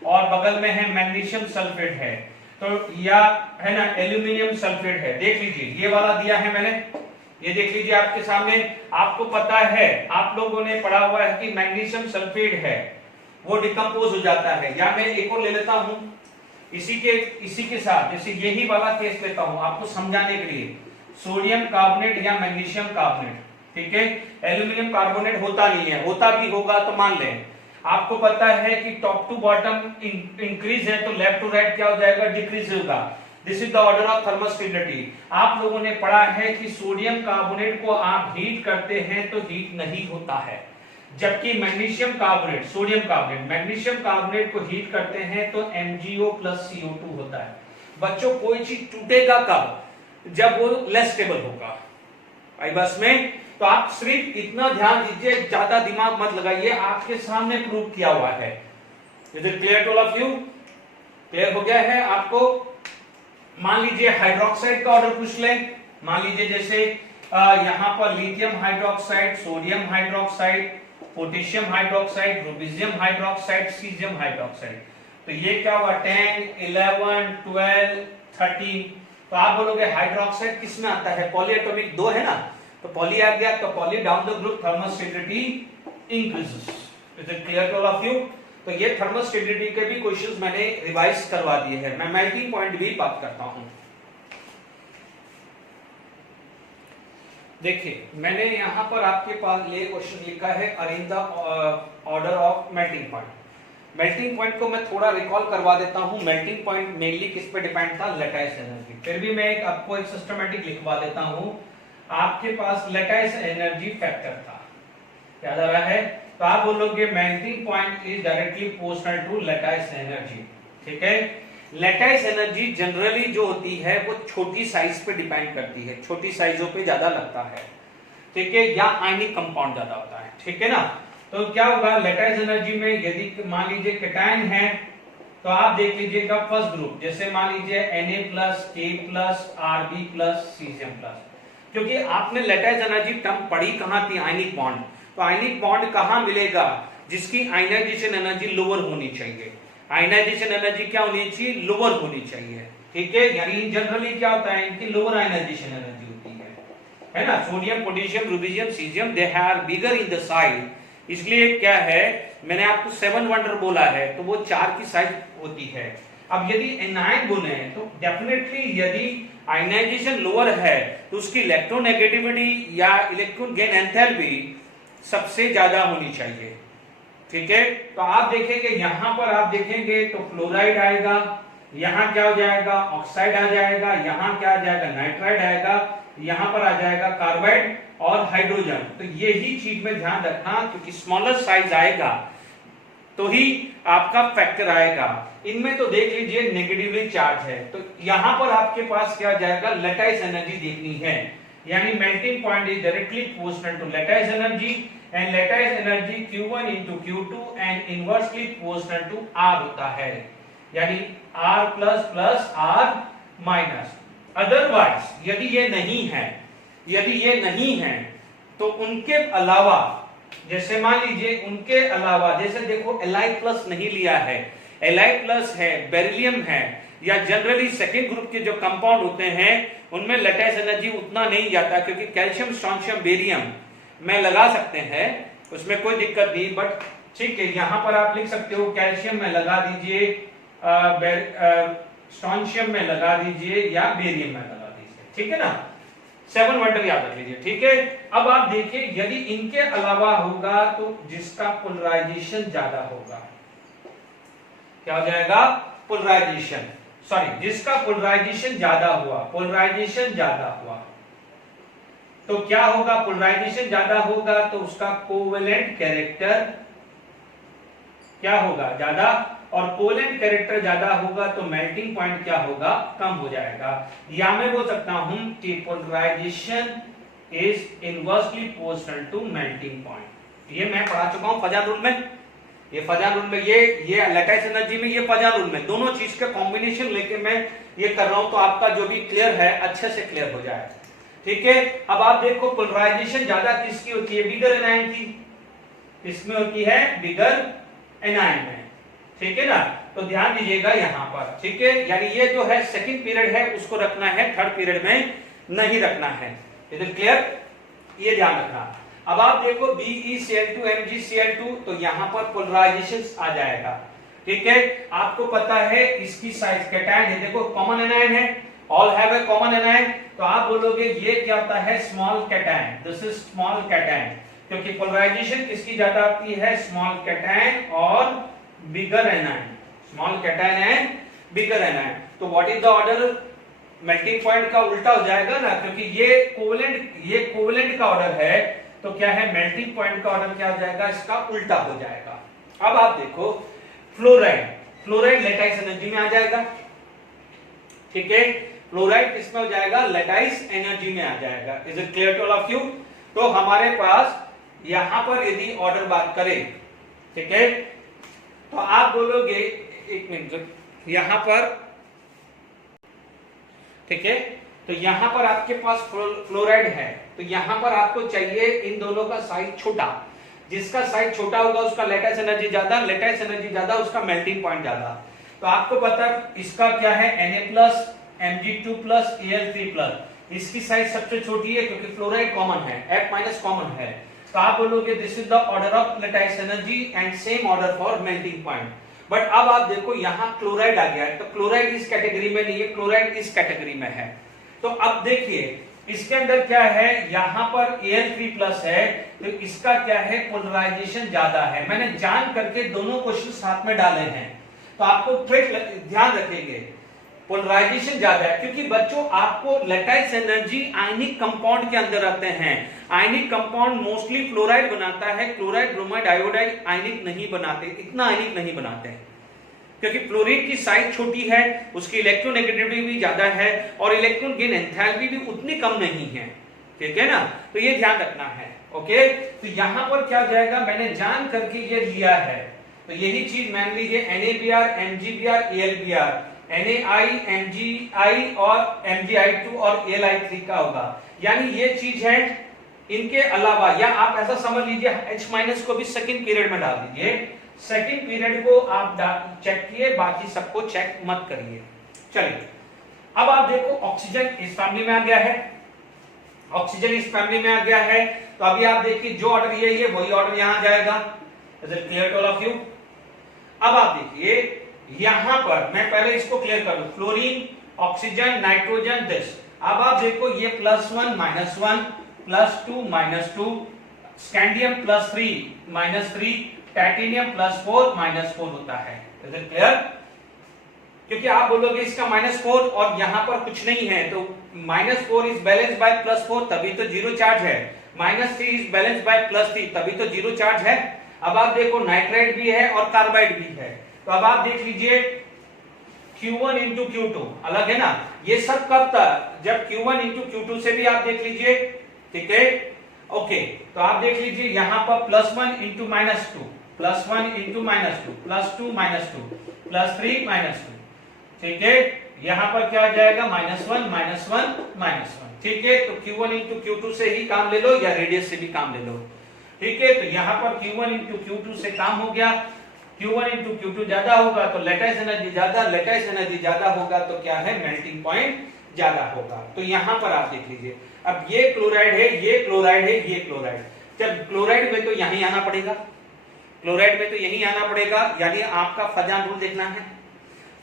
और बगल में है मैग्नीशियम सल्फेट है, तो या है ना एल्यूमिनियम सल्फेट है। देख लीजिए ये वाला दिया है मैंने, ये देख लीजिए आपके सामने। आपको पता है, आप लोगों ने पढ़ा हुआ है कि मैग्नीशियम सल्फेट है वो डिकम्पोज हो जाता है। या मैं एक और ले लेता हूं इसी के साथ, जैसे यही वाला केस लेता हूं आपको समझाने के लिए। सोडियम कार्बोनेट या मैग्नीशियम कार्बोनेट, ठीक है। एल्यूमिनियम कार्बोनेट होता नहीं है, होता भी होगा तो मान लें। आपको पता है कि टॉप टू बॉटम इंक्रीज है तो लेफ्ट टू राइट क्या हो जाएगा? डिक्रीज होगा। This is the order of thermal stability. आप लोगों ने पढ़ा है कि सोडियम कार्बोनेट को आप हीट करते हैं तो हीट नहीं होता है, जबकि magnesium carbonate, sodium carbonate, magnesium carbonate को हीट करते हैं तो MgO प्लस CO2 होता है। बच्चों कोई चीज टूटेगा कब? जब वो लेस स्टेबल होगा। आई बस में? तो आप सिर्फ इतना ध्यान दीजिए, ज्यादा दिमाग मत लगाइए, आपके सामने प्रूव किया हुआ है। Is it clear to all of you? Clear हो गया है आपको? मान लीजिए हाइड्रोक्साइड का ऑर्डर पूछ लें। मान लीजिए जैसे यहां पर lithium hydroxide, sodium hydroxide, potassium hydroxide, rubidium hydroxide, caesium hydroxide. तो ये क्या हुआ? 10, 11, 12, 13। तो आप बोलोगे हाइड्रोक्साइड किस में आता है? पॉलीएटॉमिक 2 है ना, तो पॉली आ गया, तो poly down the group thermal stability increases. Is it clear to all of you? तो ये थर्मल स्टेबिलिटी के भी क्वेश्चंस मैंने रिवाइज करवा दिए हैं। मैं मेल्टिंग पॉइंट भी बात करता हूं। देखिए मैंने यहां पर आपके पास ये क्वेश्चन लिखा है, arrange the order of melting point. Melting point को मैं थोड़ा रिकॉल करवा देता हूं। मेल्टिंग पॉइंट मेनली किस पे डिपेंड था? Lattice energy. फिर भी मैं आपको एक सिस्टमैटिक लिखवा देता हूं। आपके पास लैटिस एनर्जी फैक्टर था, याद आ रहा है? तो आप बोलोगे melting point is directly proportional to lattice energy, ठीक है। लैटिस एनर्जी जनरली जो होती है वो छोटी साइज पे डिपेंड करती है, छोटी साइजों पे ज्यादा लगता है, ठीक है, या आयनिक कंपाउंड ज्यादा होता है, ठीक है ना। तो क्या होगा लैटिस एनर्जी में? यदि मान लीजिए कैटायन है तो आप देख लीजिएगा फर्स्ट ग्रुप, जैसे मान लीजिए Na+, K+, Rb+, Cm+, क्योंकि आपने लैटिस एनर्जी टर्म पढ़ी कहां थी? Ionic bond. तो आयनिक बॉन्ड कहां मिलेगा? जिसकी आयनाइजेशन एनर्जी लोअर होनी चाहिए। आयनाइजेशन एनर्जी क्या होनी चाहिए? लोअर होनी चाहिए, ठीक है। यानी जनरली क्या होता है? इनकी लोअर आयनाइजेशन एनर्जी होती है ना। Sodium, potassium, rubidium, caesium, they are bigger in the size. इसलिए क्या है, मैंने आपको 7 वंडर बोला है तो वो 4 की साइज होती है। अब यदि एनायन बोले तो डेफिनेटली यदि आयनाइजेशन लोअर है तो उसकी इलेक्ट्रोनेगेटिविटी या इलेक्ट्रॉन गेन एंथैल्पी सबसे ज्यादा होनी चाहिए, ठीक है। तो आप देखेंगे यहां पर, आप देखेंगे तो फ्लोराइड आएगा, यहां क्या हो जाएगा? ऑक्साइड आ जाएगा, यहां क्या आ जाएगा? नाइट्राइड आएगा, यहां पर आ जाएगा कार्बाइड और हाइड्रोजन। तो यही चीज में ध्यान रखना, क्योंकि स्मॉलर साइज आएगा तो ही आपका फैक्टर आएगा। इनमें तो देख लीजिए नेगेटिवली चार्ज है, तो यहां पर आपके पास क्या जाएगा? लैटिस एनर्जी देखनी है, यानी melting point is directly proportional to lattice energy, and lattice energy Q1 into Q2 and inversely proportional to R होता है, यानी R plus plus R minus. Otherwise यदि ये नहीं है तो उनके अलावा, जैसे मान लीजिए उनके अलावा, जैसे देखो Li+ नहीं लिया है, Li+ है, बेरिलियम है, या जनरली सेकेंड ग्रुप के जो कंपाउंड होते हैं उनमें लैटिस एनर्जी उतना नहीं जाता, क्योंकि कैल्शियम, स्ट्रोंशियम, बेरियम में लगा सकते हैं, उसमें कोई दिक्कत नहीं। बट ठीक है, यहां पर आप लिख सकते हो कैल्शियम में लगा दीजिए, स्ट्रोंशियम में लगा दीजिए, या बेरियम में लगा दीजिए, ठीक है ना। 7 वंडर याद रख लीजिए, ठीक है। अब आप देखिए यदि इनके अलावा होगा तो जिसका पोलराइजेशन ज्यादा होगा, क्या हो जाएगा? पोलराइजेशन, सॉरी, जिसका पोलराइजेशन ज्यादा हुआ, पोलराइजेशन ज्यादा हुआ तो क्या होगा? पोलराइजेशन ज्यादा होगा तो उसका कोवेलेंट कैरेक्टर क्या होगा? ज्यादा, और कोवेलेंट कैरेक्टर ज्यादा होगा तो मेल्टिंग पॉइंट क्या होगा? कम हो जाएगा। या मैं बोल सकता हूं कि polarisation is inversely proportional to melting point. ये मैं पढ़ा चुका हूं फजान रूल में, ये फजान रूल में, ये लैटिस एनर्जी में, ये फजान रूल में, दोनों चीज का कॉम्बिनेशन लेके मैं ये कर रहा हूं, तो आपका जो भी क्लियर है अच्छे से क्लियर हो जाए। ठीक है, अब आप देखो पोलराइजेशन ज्यादा किसकी होती है, बिगर एनायन की, इसमें होती है बिगर एनायन में। ठीक है ना, तो ध्यान दीजिएगा यहाँ पर। ठीक है, यानी ये जो है सेकंड पीरियड है उसको रखना है, थर्ड पीरियड में नहीं रखना है। इधर क्लियर, ये ध्यान रखना। अब आप देखो BeCl2 MgCl2, तो यहाँ पर पोलराइजेशन आ जाएगा। ठीक है, आपको पता है इसकी साइज कैटायन है, देखो कॉमन एनायन है, all have a common anion, तो आप बोलोगे ये क्या होता है, small cation, this is small cation, क्योंकि पोलराइजेशन किसकी ज्यादा आती है, स्मॉल कैटायन और bigger anion, small cation and bigger anion. तो what is the order, melting point का उल्टा हो जाएगा ना, क्योंकि ये कोवेलेंट का ऑर्डर है, तो क्या है, मेल्टिंग पॉइंट का ऑर्डर क्या हो जाएगा, इसका उल्टा हो जाएगा। अब आप देखो फ्लोराइड लैटिस एनर्जी में आ जाएगा। ठीक है, फ्लोराइड किसमें हो जाएगा, लैटिस एनर्जी में आ जाएगा। Is it clear to all of you? तो हमारे पास यहां पर यदि ऑर्डर बात करें, ठीक है, तो आप बोलोगे, एक मिनट, यहां पर, ठीक है, तो यहां पर आपके पास फ्लोराइड है, तो यहां पर आपको चाहिए इन दोनों का साइज छोटा, जिसका साइज छोटा होगा उसका लैटिस एनर्जी ज्यादा, लैटिस एनर्जी ज्यादा उसका मेल्टिंग पॉइंट ज्यादा। तो आपको पता है इसका क्या है, Na+, Mg2+, Al3+, इसकी साइज सबसे छोटी है क्योंकि फ्लोराइड कॉमन है, F- कॉमन है, तो आप बोलोगे this is the order of lattice energy and same order for melting point. But अब आप देखो यहाँ क्लोराइड आ गया है, तो क्लोराइड इस कैटेगरी में नहीं है, क्लोराइड इस कैटेगरी में है। तो अब देखिए इसके अंदर क्या है, यहां पर Al3+ है, तो इसका क्या है, पोलराइजेशन ज्यादा है। मैंने जान करके दोनों क्वेश्चन साथ में डाले हैं, तो आपको ट्रिक ध्यान रखेंगे, पोलराइजेशन ज्यादा है, क्योंकि बच्चों आपको लैटिस एनर्जी आयनिक कंपाउंड के अंदर आते हैं। आयनिक कंपाउंड मोस्टली फ्लोराइड बनाता है, क्लोराइड, ब्रोमाइड, आयोडाइड आयनिक नहीं बनाते, इतना आयनिक नहीं बनाते हैं, क्योंकि फ्लोरीन की साइज छोटी है, उसकी इलेक्ट्रोनेगेटिविटी भी ज्यादा है और इलेक्ट्रॉन गेन एंथैल्पी भी उतनी कम नहीं है। ठीक है ना, तो ये ध्यान रखना है। ओके, तो यहां पर क्या हो जाएगा, मैंने जान करके ये लिया है, तो यही चीज मान लीजिए NaBr, MgBr, AlBr, NaI, MgI और MgI2 और Li3 का होगा, यानी ये चीज है। इनके अलावा, या आप ऐसा समझ लीजिए H- को भी सेकंड पीरियड में डाल दीजिए, सेकंड पीरियड को आप चेक किए, बाकी सबको चेक मत करिए। चलिए अब आप देखो ऑक्सीजन इस फैमिली में आ गया है, ऑक्सीजन इस फैमिली में आ गया है, तो अभी आप देखिए जो ऑर्डर ये है वही ऑर्डर यहां जाएगा। Is it clear to all of you? अब आप देखिए यहां पर मैं पहले इसको क्लियर कर दूं, फ्लोरीन, ऑक्सीजन, नाइट्रोजन, दिस। अब आप देखो ये +1 -1 +2 -2, स्कैंडियम +3 -3, टाइटेनियम +4 -4 होता है। Is it clear? क्योंकि आप बोलोगे इसका -4 और यहां पर कुछ नहीं है, तो -4 इज बैलेंस बाय +4, तभी तो जीरो चार्ज है, -3 इज बैलेंस बाय +3, तभी तो जीरो चार्ज है। अब आप देखो नाइट्राइड भी है और कार्बाइड भी है, तो अब आप देख लीजिए Q1 into Q2 अलग है ना, ये सब कब था, जब Q1 into Q2 से भी आप देख लीजिए। ठीक है, ओके, तो आप देख लीजिए यहां पर +1 into -2, +1 into -2, +2 -2, +3 -2। ठीक है, यहां पर क्या आ जाएगा, -1 -1 -1। ठीक है, तो Q1 into Q2 से ही काम ले लो या रेडियस से भी काम ले लो। ठीक है, तो यहां पर Q1 into Q2 से काम हो गया, Q1 into Q2 ज्यादा होगा तो लैटिस एनर्जी ज्यादा, लैटिस एनर्जी ज्यादा होगा तो क्या है, मेल्टिंग पॉइंट ज्यादा होगा। तो यहां पर आप देख लीजिए, अब ये क्लोराइड है, ये क्लोराइड है, ये क्लोराइड, जब क्लोराइड में तो यहीं आना पड़ेगा, क्लोराइड में तो यहीं आना पड़ेगा, यानी आपका फजान रूल देखना है।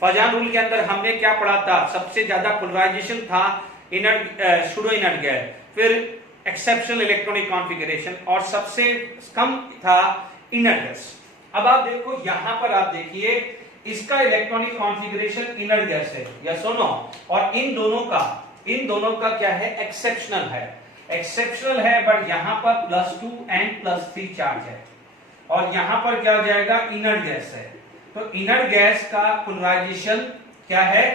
फजान रूल के अंदर हमने क्या पढ़ा था, सबसे ज्यादा पोलराइजेशन था इनर्ट, सूडो इनर्ट गैस, फिर एक्सेप्शनल इलेक्ट्रॉनिक कॉन्फ़िगरेशन और सबसे कम था इनर्ट गैस। अब आप देखो यहां पर आप देखिए इसका इलेक्ट्रॉनिक कॉन्फ़िगरेशन इनर्ट गैस है, यस और नो, और इन दोनों का क्या है, एक्सेप्शनल है, एक्सेप्शनल है, बट यहां पर +2 एंड +3 चार्ज है, और यहां पर क्या हो जाएगा, इनर्ट गैस है। तो इनर्ट गैस का पोलराइजेशन क्या है,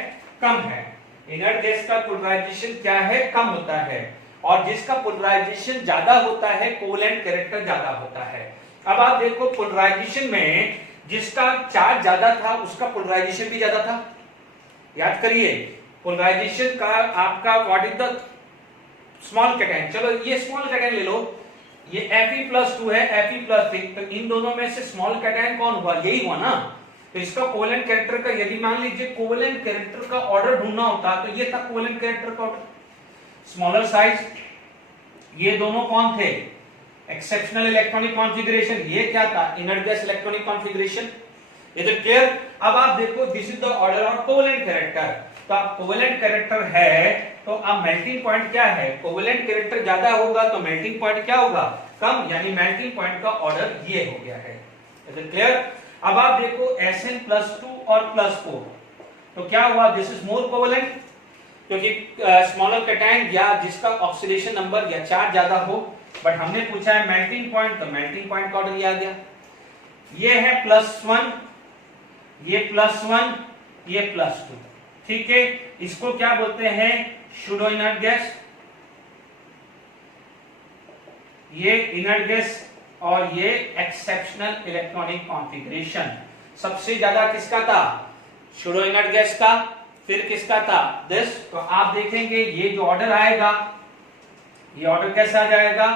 कम है, इनर्ट गैस का पोलराइजेशन क्या है, कम होता है, और जिसका पोलराइजेशन ज्यादा होता है कोवेलेंट कैरेक्टर ज्यादा होता है। अब आप देखो पोलराइजेशन में जिसका चार्ज ज्यादा था उसका पोलराइजेशन भी ज्यादा था। याद करिए पोलराइजेशन का आपका what is the small cation, चलो ये स्मॉल कैटायन ले लो, ये Fe+2 है, Fe+3, तो इन दोनों में से स्मॉल कैटायन कौन हुआ, यही हुआ ना। तो इसका कोवेलेंट कैरेक्टर का यदि मान लीजिए कोवेलेंट कैरेक्टर का ऑर्डर ढूंढना होता तो ये था कोवेलेंट कैरेक्टर का ऑर्डर, स्मॉलर साइज। ये दोनों कौन थे, एक्सेप्शनल इलेक्ट्रॉनिक कॉन्फ़िगरेशन, ये क्या था, inert gas electronic configuration. Is it clear? अब आप देखो this is the order of covalent character. तो आप कोवेलेंट कैरेक्टर है तो अब मेल्टिंग पॉइंट क्या है, कोवेलेंट कैरेक्टर ज्यादा होगा तो मेल्टिंग पॉइंट क्या होगा, कम, यानी मेल्टिंग पॉइंट का ऑर्डर ये हो गया है। Is it clear? अब आप देखो Sn+2 और +4 तो क्या हुआ, दिस इज मोर कोवेलेंट, क्योंकि स्मॉलर कैटायन या जिसका ऑक्सीडेशन नंबर या चार्ज ज्यादा हो। बट हमने पूछा है मेल्टिंग पॉइंट, तो मेल्टिंग पॉइंट का ऑर्डर ये आ गया। ये है +1, ये +1, ये +2, ठीक है। इसको क्या बोलते हैं, सूडो इनर्ट गैस, ये इनर्ट गैस और ये एक्सेप्शनल इलेक्ट्रॉनिक कॉन्फ़िगरेशन। सबसे ज्यादा किसका था, सूडो इनर्ट गैस का, फिर किसका था, दिस। तो आप देखेंगे ये जो ऑर्डर आएगा, ये ऑर्डर कैसा आ जाएगा,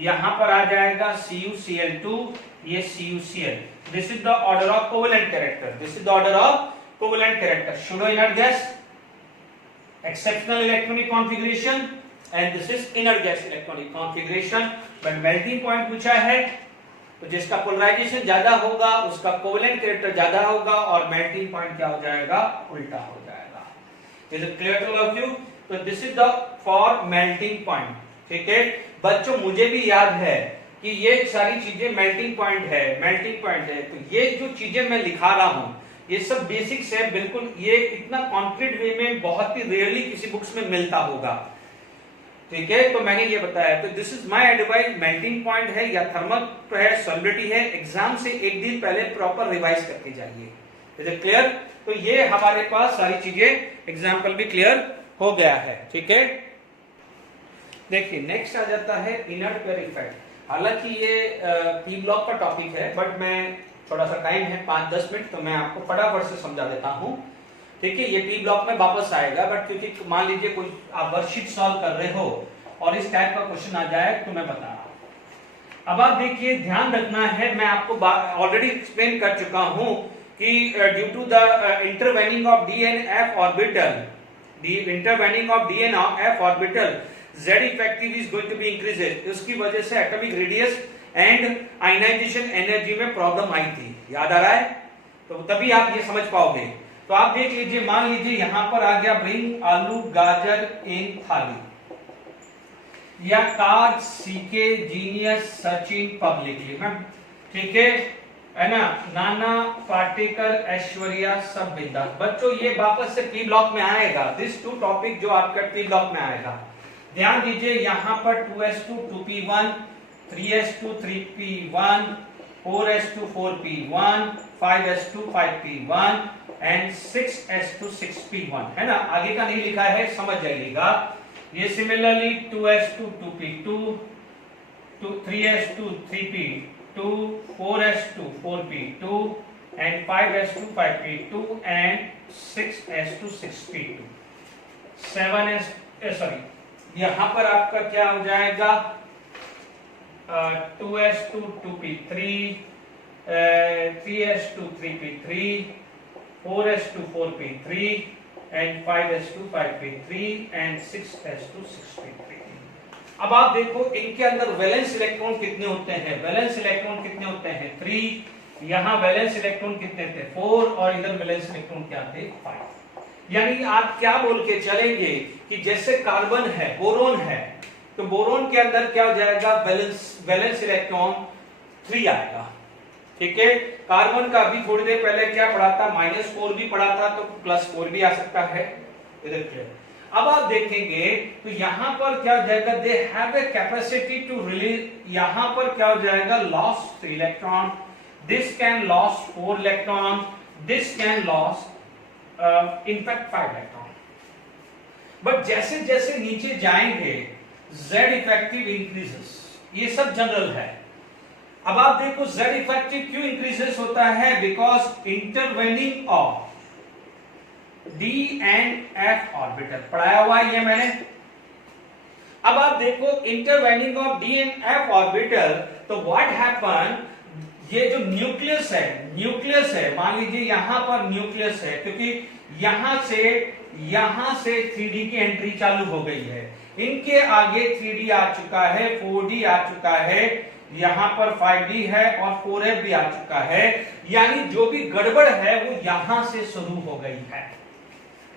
यहां पर आ जाएगा CuCl2, ये CuCl। This is the order of covalent character, this is the order of covalent character, pseudo inert gas, exceptional electronic configuration and this is inert gas electronic configuration. But melting point पूछा है तो जिसका पोलराइजेशन ज्यादा होगा उसका कोवेलेंट कैरेक्टर ज्यादा होगा और मेल्टिंग पॉइंट क्या हो जाएगा, उल्टा हो जाएगा। Is it clear to all of you? तो this is the for melting point, ठीक है बच्चों। मुझे भी याद है कि ये सारी चीजें मेल्टिंग पॉइंट है, मेल्टिंग पॉइंट है। तो ये जो चीजें मैं लिखा रहा हूं ये सब बेसिक्स है, बिल्कुल ये इतना कॉन्क्रीट वे में बहुत ही रेयरली किसी बुक्स में मिलता होगा, ठीक है। तो मैंने ये बताया, तो this is my advice, melting point है या थर्मल है, सॉलिबिलिटी है, एग्जाम से एक दिन पहले प्रॉपर रिवाइज करके जाइए। Is it clear? तो ये हमारे पास सारी चीजें एग्जाम्पल भी क्लियर हो गया है, ठीक है। देखिए नेक्स्ट आ जाता है इनर्ट पेयर इफेक्ट। हालांकि ये पी ब्लॉक का टॉपिक है बट मैं थोड़ा सा टाइम है 5-10 मिनट, तो मैं आपको फटाफट से समझा देता हूं, ठीक है। ये पी ब्लॉक में वापस आएगा बट क्योंकि मान लीजिए कोई आप वर्कशीट सॉल्व कर रहे हो और इस टाइप का क्वेश्चन आ जाए तो मैं बता रहा हूं। अब आप देखिए ध्यान रखना है, मैं आपको ऑलरेडी एक्सप्लेन कर चुका हूं कि due to the intervening of D and F orbital, intervening of D and F orbital, Z effective is going to be increased. उसकी वजह से atomic radius and ionization energy में प्रॉब्लम आई थी, याद आ रहा है? तो तभी आप ये समझ पाओगे। तो आप देख लीजिए, मान लीजिए यहां पर आ गया ब्रिंग आलू गाजर इन थाली, या कार्ड सीके जीनियस सचिन पब्लिकली, ठीक है ना, नाना पाटेकर ऐश्वर्या सब बिंदास। बच्चों ये वापस से पी ब्लॉक में आएगा, दिस टू टॉपिक जो आपका पी ब्लॉक में आएगा। ध्यान दीजिए यहां पर 2s2 2p1, 3s2 3p1, 4s2 4p1, 5s2 5p1 and 6s2 6p1, है ना। आगे का नहीं लिखा है, समझ जाइएगा। ये similarly 2s2 2p2, 3s2 3p2, 4s2 4p2 and 5s2 5p2 and 6s2 6p2, 7s यहां पर आपका क्या हो जाएगा, 2s2 2p3, 3s2 3p3, 4s2 4p3 and 5s2 5p3 and 6s2 6p3। अब आप देखो इनके अंदर वैलेंस इलेक्ट्रॉन कितने होते हैं, वैलेंस इलेक्ट्रॉन कितने होते हैं 3, यहाँ वैलेंस इलेक्ट्रॉन कितने थे 4 और इधर वैलेंस इलेक्ट्रॉन क्या थे 5। यानी आप क्या बोल के चलेंगे कि जैसे कार्बन है, बोरोन है, तो बोरोन के अंदर क्या हो जाएगा, वैलेंस इलेक्ट्रॉन 3 आएगा, ठीक है। कार्बन का अभी थोड़ी देर पहले क्या पढ़ा था, -4 भी पढ़ा था, तो +4 भी आ सकता है, इधर क्लियर। अब आप देखेंगे तो यहां पर क्या हो जाएगा, they have a capacity to release, यहां पर क्या हो जाएगा, loss 3 electron, this can loss 4 electron, this can loss in fact 5 electron. But जैसे जैसे नीचे जाएंगे Z इफेक्टिव इंक्रीजेस, ये सब जनरल है। अब आप देखो Z इफेक्टिव क्यों इंक्रीजेस होता है, because intervening of D and F orbital, पढ़ाया हुआ है ये मैंने। अब आप देखो intervening of D and F orbital, तो व्हाट हैपन, ये जो न्यूक्लियस है, मान लीजिए यहां पर न्यूक्लियस है, क्योंकि यहां से 3D की एंट्री चालू हो गई है, इनके आगे 3D आ चुका है, 4D आ चुका है, यहां पर 5D है और 4F भी आ चुका है, यानी जो भी गड़बड़ है वो यहां से शुरू हो गई है।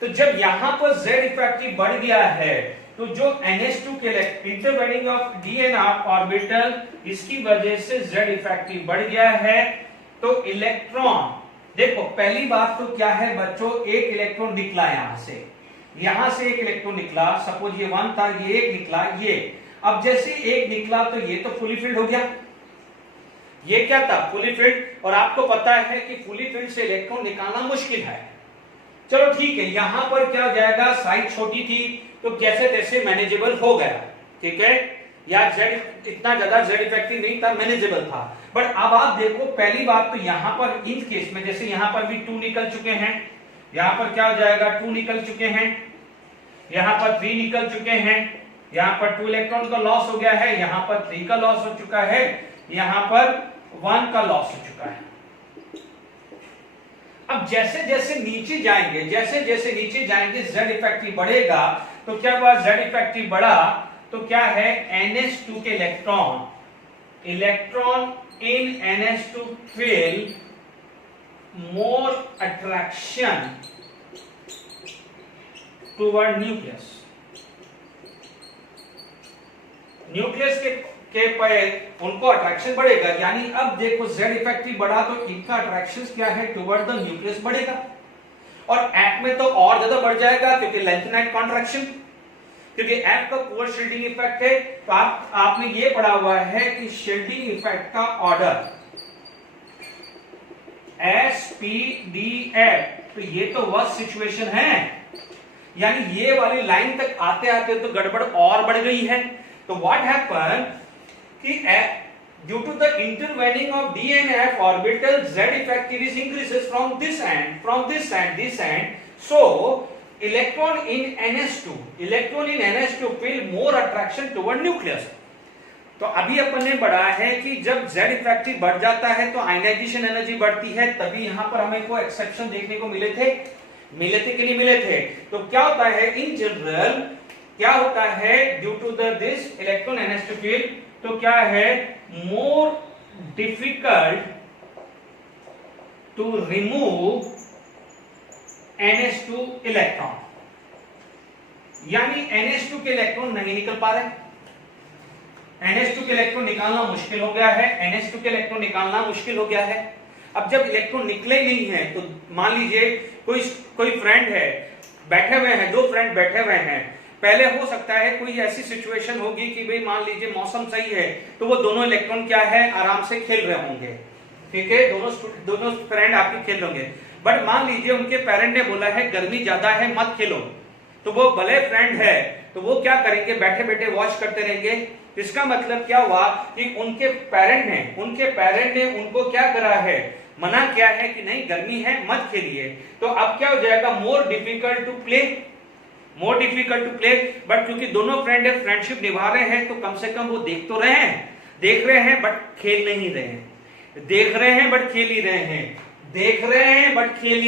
तो जब यहां पर Z इफेक्टिव बढ़ गया है, तो जो NH2 के intervening of D and F orbital, इसकी वजह से Z इफेक्टिव बढ़ गया है। तो इलेक्ट्रॉन, देखो पहली बात तो क्या है बच्चों, एक इलेक्ट्रॉन निकला यहां से एक इलेक्ट्रॉन निकला, सपोज ये 1 था, ये एक निकला, ये अब जैसे एक निकला तो ये तो फुली फिल्ड हो गया, ये क्या था, फुली फिल्ड, और आपको पता है कि फुली फिल्ड से इलेक्ट्रॉन निकालना मुश्किल है। चलो ठीक है, यहां पर क्या हो जाएगा, साइज छोटी थी तो जैसे तैसे मैनेजेबल हो गया, ठीक है, या Z इतना ज्यादा Z इफेक्टिव नहीं था, मैनेजेबल था। बट अब आप देखो पहली बात तो यहां पर इन केस में, जैसे यहां पर भी 2 निकल चुके हैं, यहां पर क्या हो जाएगा, 2 निकल चुके हैं, यहां पर 3 निकल चुके हैं, यहां पर 2 इलेक्ट्रॉन का लॉस हो गया है, यहां पर 3 का लॉस हो चुका है, यहां पर 1 का लॉस हो चुका है। अब जैसे जैसे नीचे जाएंगे Z इफेक्टिव बढ़ेगा, तो क्या हुआ, Z इफेक्टिव बढ़ा तो क्या है, NH2 के electron in NH2 feel more attraction toward nucleus के पे उनको अट्रैक्शन बढ़ेगा, यानी अब देखो Z इफेक्टिव बढ़ा तो इनका अट्रैक्शन क्या है, टुवर्ड द न्यूक्लियस बढ़ेगा, और F में तो और ज्यादा बढ़ जाएगा, क्योंकि लेंथेनाइट कॉन्ट्रैक्शन, क्योंकि F का पुअर शील्डिंग इफेक्ट है। तो आपने ये पढ़ा हुआ है कि शील्डिंग इफेक्ट का ऑर्डर SPDF, तो ये तो वर्स्ट सिचुएशन है, यानी ये वाली लाइन तक आते आते तो गड़बड़ और बढ़ गई है। तो व्हाट हैपन कि due to the intervening of D and F orbital, Z effective is increases from this end. So electron in NH2 feel more attraction toward nucleus. तो अभी अपन ने पढ़ा है कि जब Z इफेक्टिव बढ़ जाता है तो आयनाइजेशन एनर्जी बढ़ती है, तभी यहां पर हमें को एक्सेप्शन देखने को मिले थे कि नहीं मिले थे। तो क्या होता है इन जनरल, क्या होता है, due to this electron NH2 field, तो क्या है, more difficult to remove NH2 electron, यानी NH2 के इलेक्ट्रॉन नहीं निकल पा रहे, NH2 के इलेक्ट्रॉन निकालना मुश्किल हो गया है। अब जब इलेक्ट्रॉन निकले नहीं है, तो मान लीजिए कोई फ्रेंड है, बैठे हुए हैं, 2 फ्रेंड बैठे हुए हैं, पहले हो सकता है कोई ऐसी सिचुएशन होगी कि भाई मान लीजिए मौसम सही है, तो वो दोनों इलेक्ट्रॉन क्या है, आराम से खेल रहे होंगे, ठीक है, दोनों फ्रेंड आपके खेल रहे होंगे। बट मान लीजिए उनके पेरेंट ने बोला है गर्मी ज्यादा है, मत खेलो, तो वो भले फ्रेंड है, तो वो क्या करेंगे, बैठे बैठे वॉच करते रहेंगे। इसका मतलब क्या हुआ कि उनके पेरेंट ने उनको क्या करा है, मना किया है कि नहीं गर्मी है मत खेलिए। तो अब क्या हो जाएगा, more difficult to play, but क्योंकि दोनों फ्रेंड है, फ्रेंडशिप निभा रहे हैं, तो कम से कम वो देख रहे हैं बट खेल नहीं रहे हैं, देख रहे हैं बट खेल ही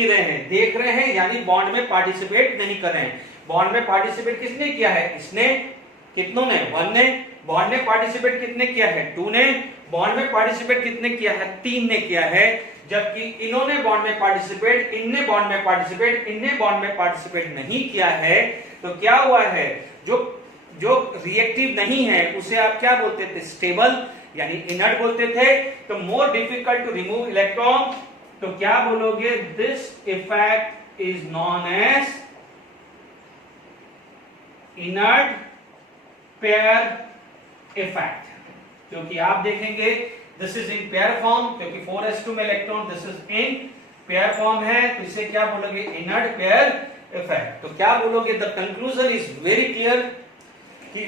रहे हैं, यानी बॉन्ड में पार्टिसिपेट नहीं कर रहे हैं। बॉन्ड में पार्टिसिपेट किसने किया है, कितनों ने, 1 ने। बॉन्ड में पार्टिसिपेट कितने किया है, 2 ने। बॉन्ड में पार्टिसिपेट कितने किया है, 3 ने किया है। जबकि इन्होंने बॉन्ड में पार्टिसिपेट, इनने बॉन्ड में पार्टिसिपेट नहीं किया है। तो क्या हुआ है, जो रिएक्टिव नहीं है उसे आप क्या बोलते थे, स्टेबल यानी इनर्ट बोलते थे। तो more difficult to remove electron, तो क्या बोलोगे, this effect is known as inert pair effect, क्योंकि आप देखेंगे this is in pair form, क्योंकि 4s2 में electron, this is in pair form है, तो इसे क्या बोलोगे, इनर्ट पेयर इफेक्ट। तो क्या बोलोगे, the conclusion is very clear कि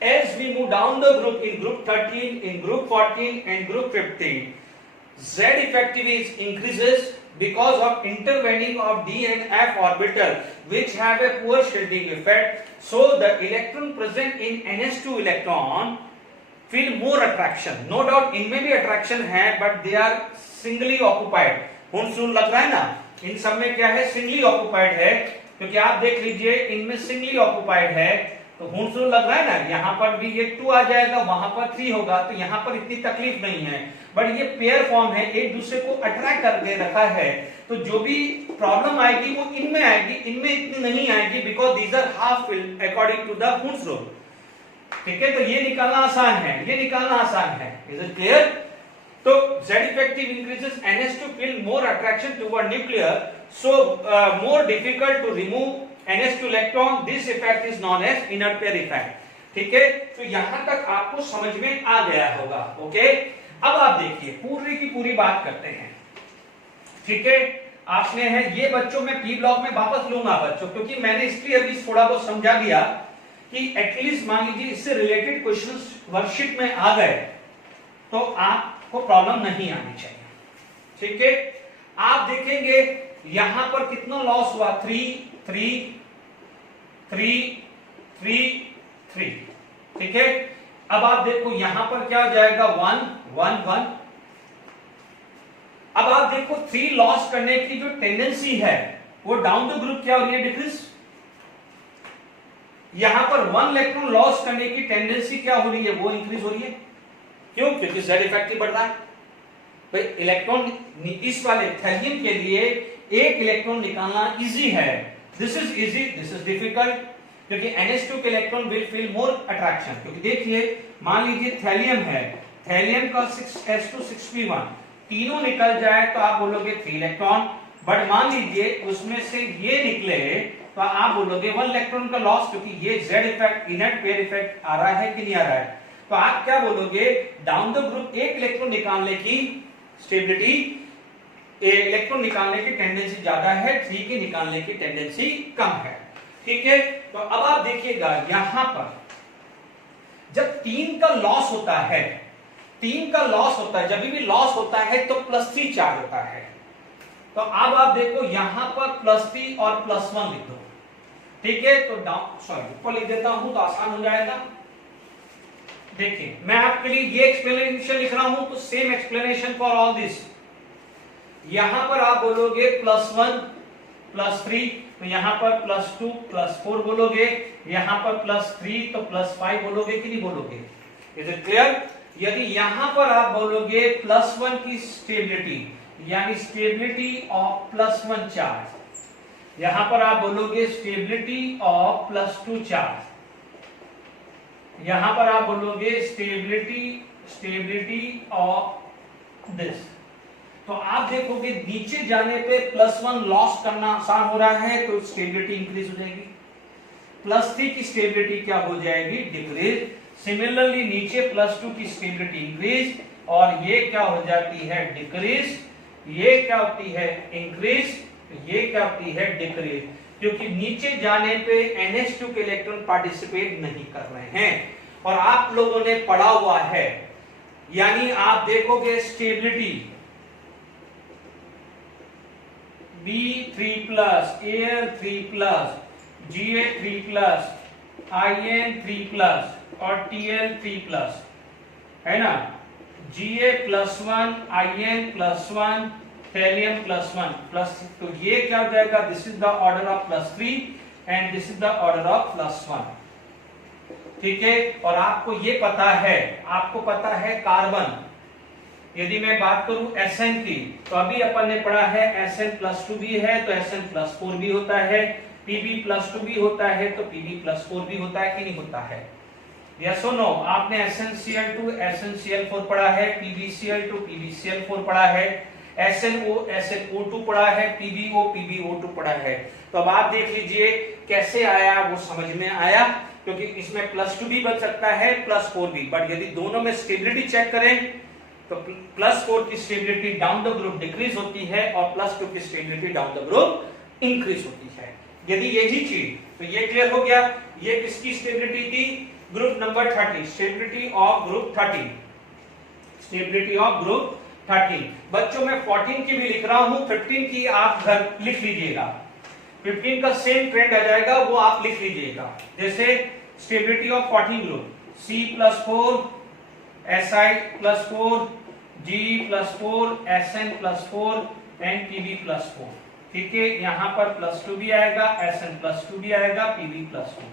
As we move down the group in group 13, in group 14 and group 15, Z effective is increases because of intervening of D and F orbital which have a poor shielding effect. So the electron present in NS2 electron feel more attraction. No doubt इनमें भी attraction है, but they are singly occupied. हुन लग रहा है ना, इन सब में क्या है, singly occupied है, क्योंकि आप देख लीजिए इनमें singly occupied है, तो हुन लग रहा है ना, यहाँ पर भी ये 2 आ जाएगा, वहां पर 3 होगा, तो यहाँ पर इतनी तकलीफ नहीं है, बट ये पेयर फॉर्म है, एक दूसरे को अट्रैक्ट करके रखा है, तो जो भी प्रॉब्लम आएगी वो इनमें आएगी, इनमें इतनी नहीं आएगी, because these are half filled according to the Hund's rule. ठीक है, तो ये निकालना आसान है, ये निकालना आसान है। Is it clear? तो Z effective increases NS2 feel more attraction toward nuclear, so more difficult to remove NS2 electron. This effect is known as inert pair effect. ठीक है, तो यहां तक आपको समझ में आ गया होगा। ओके, अब आप देखिए पूरी की पूरी बात करते हैं। ठीक है, आपने है ये बच्चों में पी ब्लॉक में वापस लूंगा बच्चों, क्योंकि मैंने इसलिए अभी थोड़ा बहुत समझा दिया कि एटलीस्ट मान लीजिए इससे रिलेटेड क्वेश्चंस वर्कशीट में आ गए तो आपको प्रॉब्लम नहीं आनी चाहिए। ठीक है, आप देखेंगे यहां पर कितना लॉस हुआ, 3 3 3 3 3। ठीक है, अब आप देखो यहां पर क्या हो जाएगा, 1 1 1। अब आप देखो 3 लॉस करने की जो टेंडेंसी है वो डाउन द ग्रुप क्या हो रही है, डिक्रीज। यहां पर 1 इलेक्ट्रॉन लॉस करने की टेंडेंसी क्या हो रही है, वो इंक्रीज हो रही है। क्यों? क्योंकि Z इफेक्टिव बढ़ रहा है। भाई इलेक्ट्रॉन इस वाले थैलियम के लिए एक इलेक्ट्रॉन निकालना इजी है, this is easy, this is difficult, क्योंकि NH2 के electron will feel more attraction. क्योंकि देखिए मान लीजिए थैलियम है, थैलियम का 6s2 6p1 तीनों निकल जाए तो आप बोलोगे 3 इलेक्ट्रॉन, बट मान लीजिए उसमें से ये निकले तो आप बोलोगे 1 इलेक्ट्रॉन का लॉस, क्योंकि ये Z effect inert pair effect आ रहा है कि नहीं आ रहा है। तो आप क्या बोलोगे, डाउन द ग्रुप एक इलेक्ट्रॉन निकालने की स्टेबिलिटी, इलेक्ट्रॉन निकालने की टेंडेंसी ज्यादा है, 3 की निकालने की टेंडेंसी कम है। ठीक है, तो अब आप देखिएगा यहां पर जब 3 का लॉस होता है, 3 का लॉस होता है, जब भी लॉस होता है तो +3 चार्ज होता है। तो अब आप देखो यहां पर +3 और +1 लिख दो। ठीक है, तो डाउन सॉरी ऊपर लिख देता हूं तो आसान हो जाएगा। देखिए मैं आपके लिए ये एक्सप्लेनेशन लिख रहा हूं, तो same explanation for all this. यहां पर आप बोलोगे +1 +3, तो यहां पर +2 +4 बोलोगे, यहां पर +3 तो +5 बोलोगे कि नहीं बोलोगे। Is it clear? यदि यहां पर आप बोलोगे +1 की स्टेबिलिटी, यानी स्टेबिलिटी ऑफ +1 चार्ज, यहां पर आप बोलोगे स्टेबिलिटी ऑफ +2 चार्ज, यहां पर आप बोलोगे स्टेबिलिटी ऑफ दिस, तो आप देखोगे नीचे जाने पे +1 लॉस करना आसान हो रहा है तो स्टेबिलिटी इंक्रीज हो जाएगी, +3 की स्टेबिलिटी क्या हो जाएगी, डिक्रीज। सिमिलरली नीचे +2 की स्टेबिलिटी इंक्रीज, और ये क्या हो जाती है, डिक्रीज, ये क्या होती है, इंक्रीज, ये क्या होती है, डिक्रीज, क्योंकि नीचे जाने पे NH2 के इलेक्ट्रॉन पार्टिसिपेट नहीं कर रहे हैं। और आप लोगों ने पढ़ा हुआ है, यानी आप देखोगे stability B3+, Al3+, Ga3+, In3+ और Tl3+, है ना, Ga+1, In+1, थैलियम +1 प्लस, तो ये क्या हो जाएगा, this is the order of +3 and this is the order of +1। ठीक है, और आपको ये पता है, आपको पता है कार्बन, यदि मैं बात करूं Sn की, तो अभी अपन ने पढ़ा है Sn+2 भी है तो Sn+4 भी होता है, Pb+2 भी होता है तो Pb+4 भी होता है कि नहीं होता है। यस और नो? आपने SnCl2 SnCl4 पढ़ा है, PbCl2 PbCl4 पढ़ा है, SnO SnO2 पढ़ा है, PbO PbO2 पढ़ा है। तो अब आप देख लीजिए कैसे आया, वो समझ में आया, क्योंकि इसमें +2 भी बन सकता है +4 भी, बट यदि दोनों में स्टेबिलिटी चेक करें तो +4 की stability down the group decrease होती है और +2 की stability down the group increase होती है। यदि यही चीज, तो ये क्लियर हो गया, ये किसकी स्टेबिलिटी थी, group number 30, stability of group 30, stability of group 13। बच्चों मैं 14 की भी लिख रहा हूं, 15 की आप घर लिख लीजिएगा, 15 का सेम ट्रेंड आ जाएगा, वो आप लिख लीजिएगा। जैसे stability of 14 group C+4 Si+4 G+4 Sn+4 and Pb+4। ठीक है, यहां पर +2 भी आएगा, Sn+2 भी आएगा, Pb+2।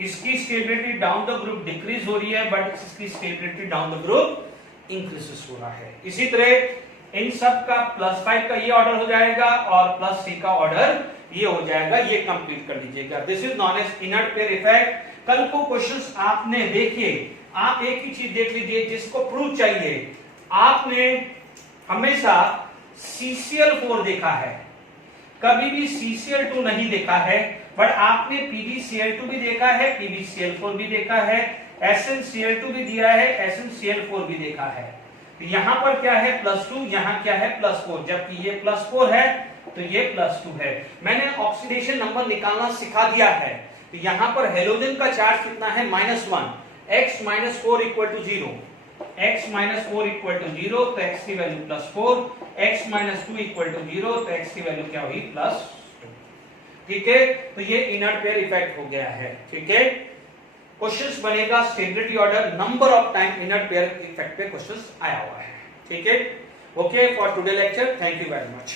इसकी stability down the group decrease हो रही है, बट इसकी stability down the group increases हो रहा है। इसी तरह इन सब का +5 का ये ऑर्डर हो जाएगा और +3 का ऑर्डर ये हो जाएगा। ये कंप्लीट कर लीजिएगा। This is known as inert pair effect. कल को क्वेश्चंस आपने देखे, आप एक ही चीज देख लीजिए जिसको प्रूव चाहिए। आपने हमेशा CCl4 देखा है, कभी भी CCl2 नहीं देखा है, बट आपने PbCl2 भी देखा है, PbCl4 भी देखा है, SnCl2 भी दिया है, SnCl4 भी देखा है। तो यहां पर क्या है +2, यहां क्या है +4, जबकि ये +4 है तो ये +2 है। मैंने ऑक्सीडेशन नंबर निकालना सिखा दिया है। तो यहां पर हेलोजन का चार्ज कितना है -1, x - 4 = 0, x - 4 = 0, तो x की वैल्यू +4, x - 2 = 0, तो x की वैल्यू क्या हुई +2। ठीक है, तो ये इनर्ट पेयर इफेक्ट हो गया है। ठीक है, क्वेश्चंस बनेगा stability order, number of time inert pair effect पे क्वेश्चंस आया हुआ है। ठीक है, okay for today lecture, thank you very much.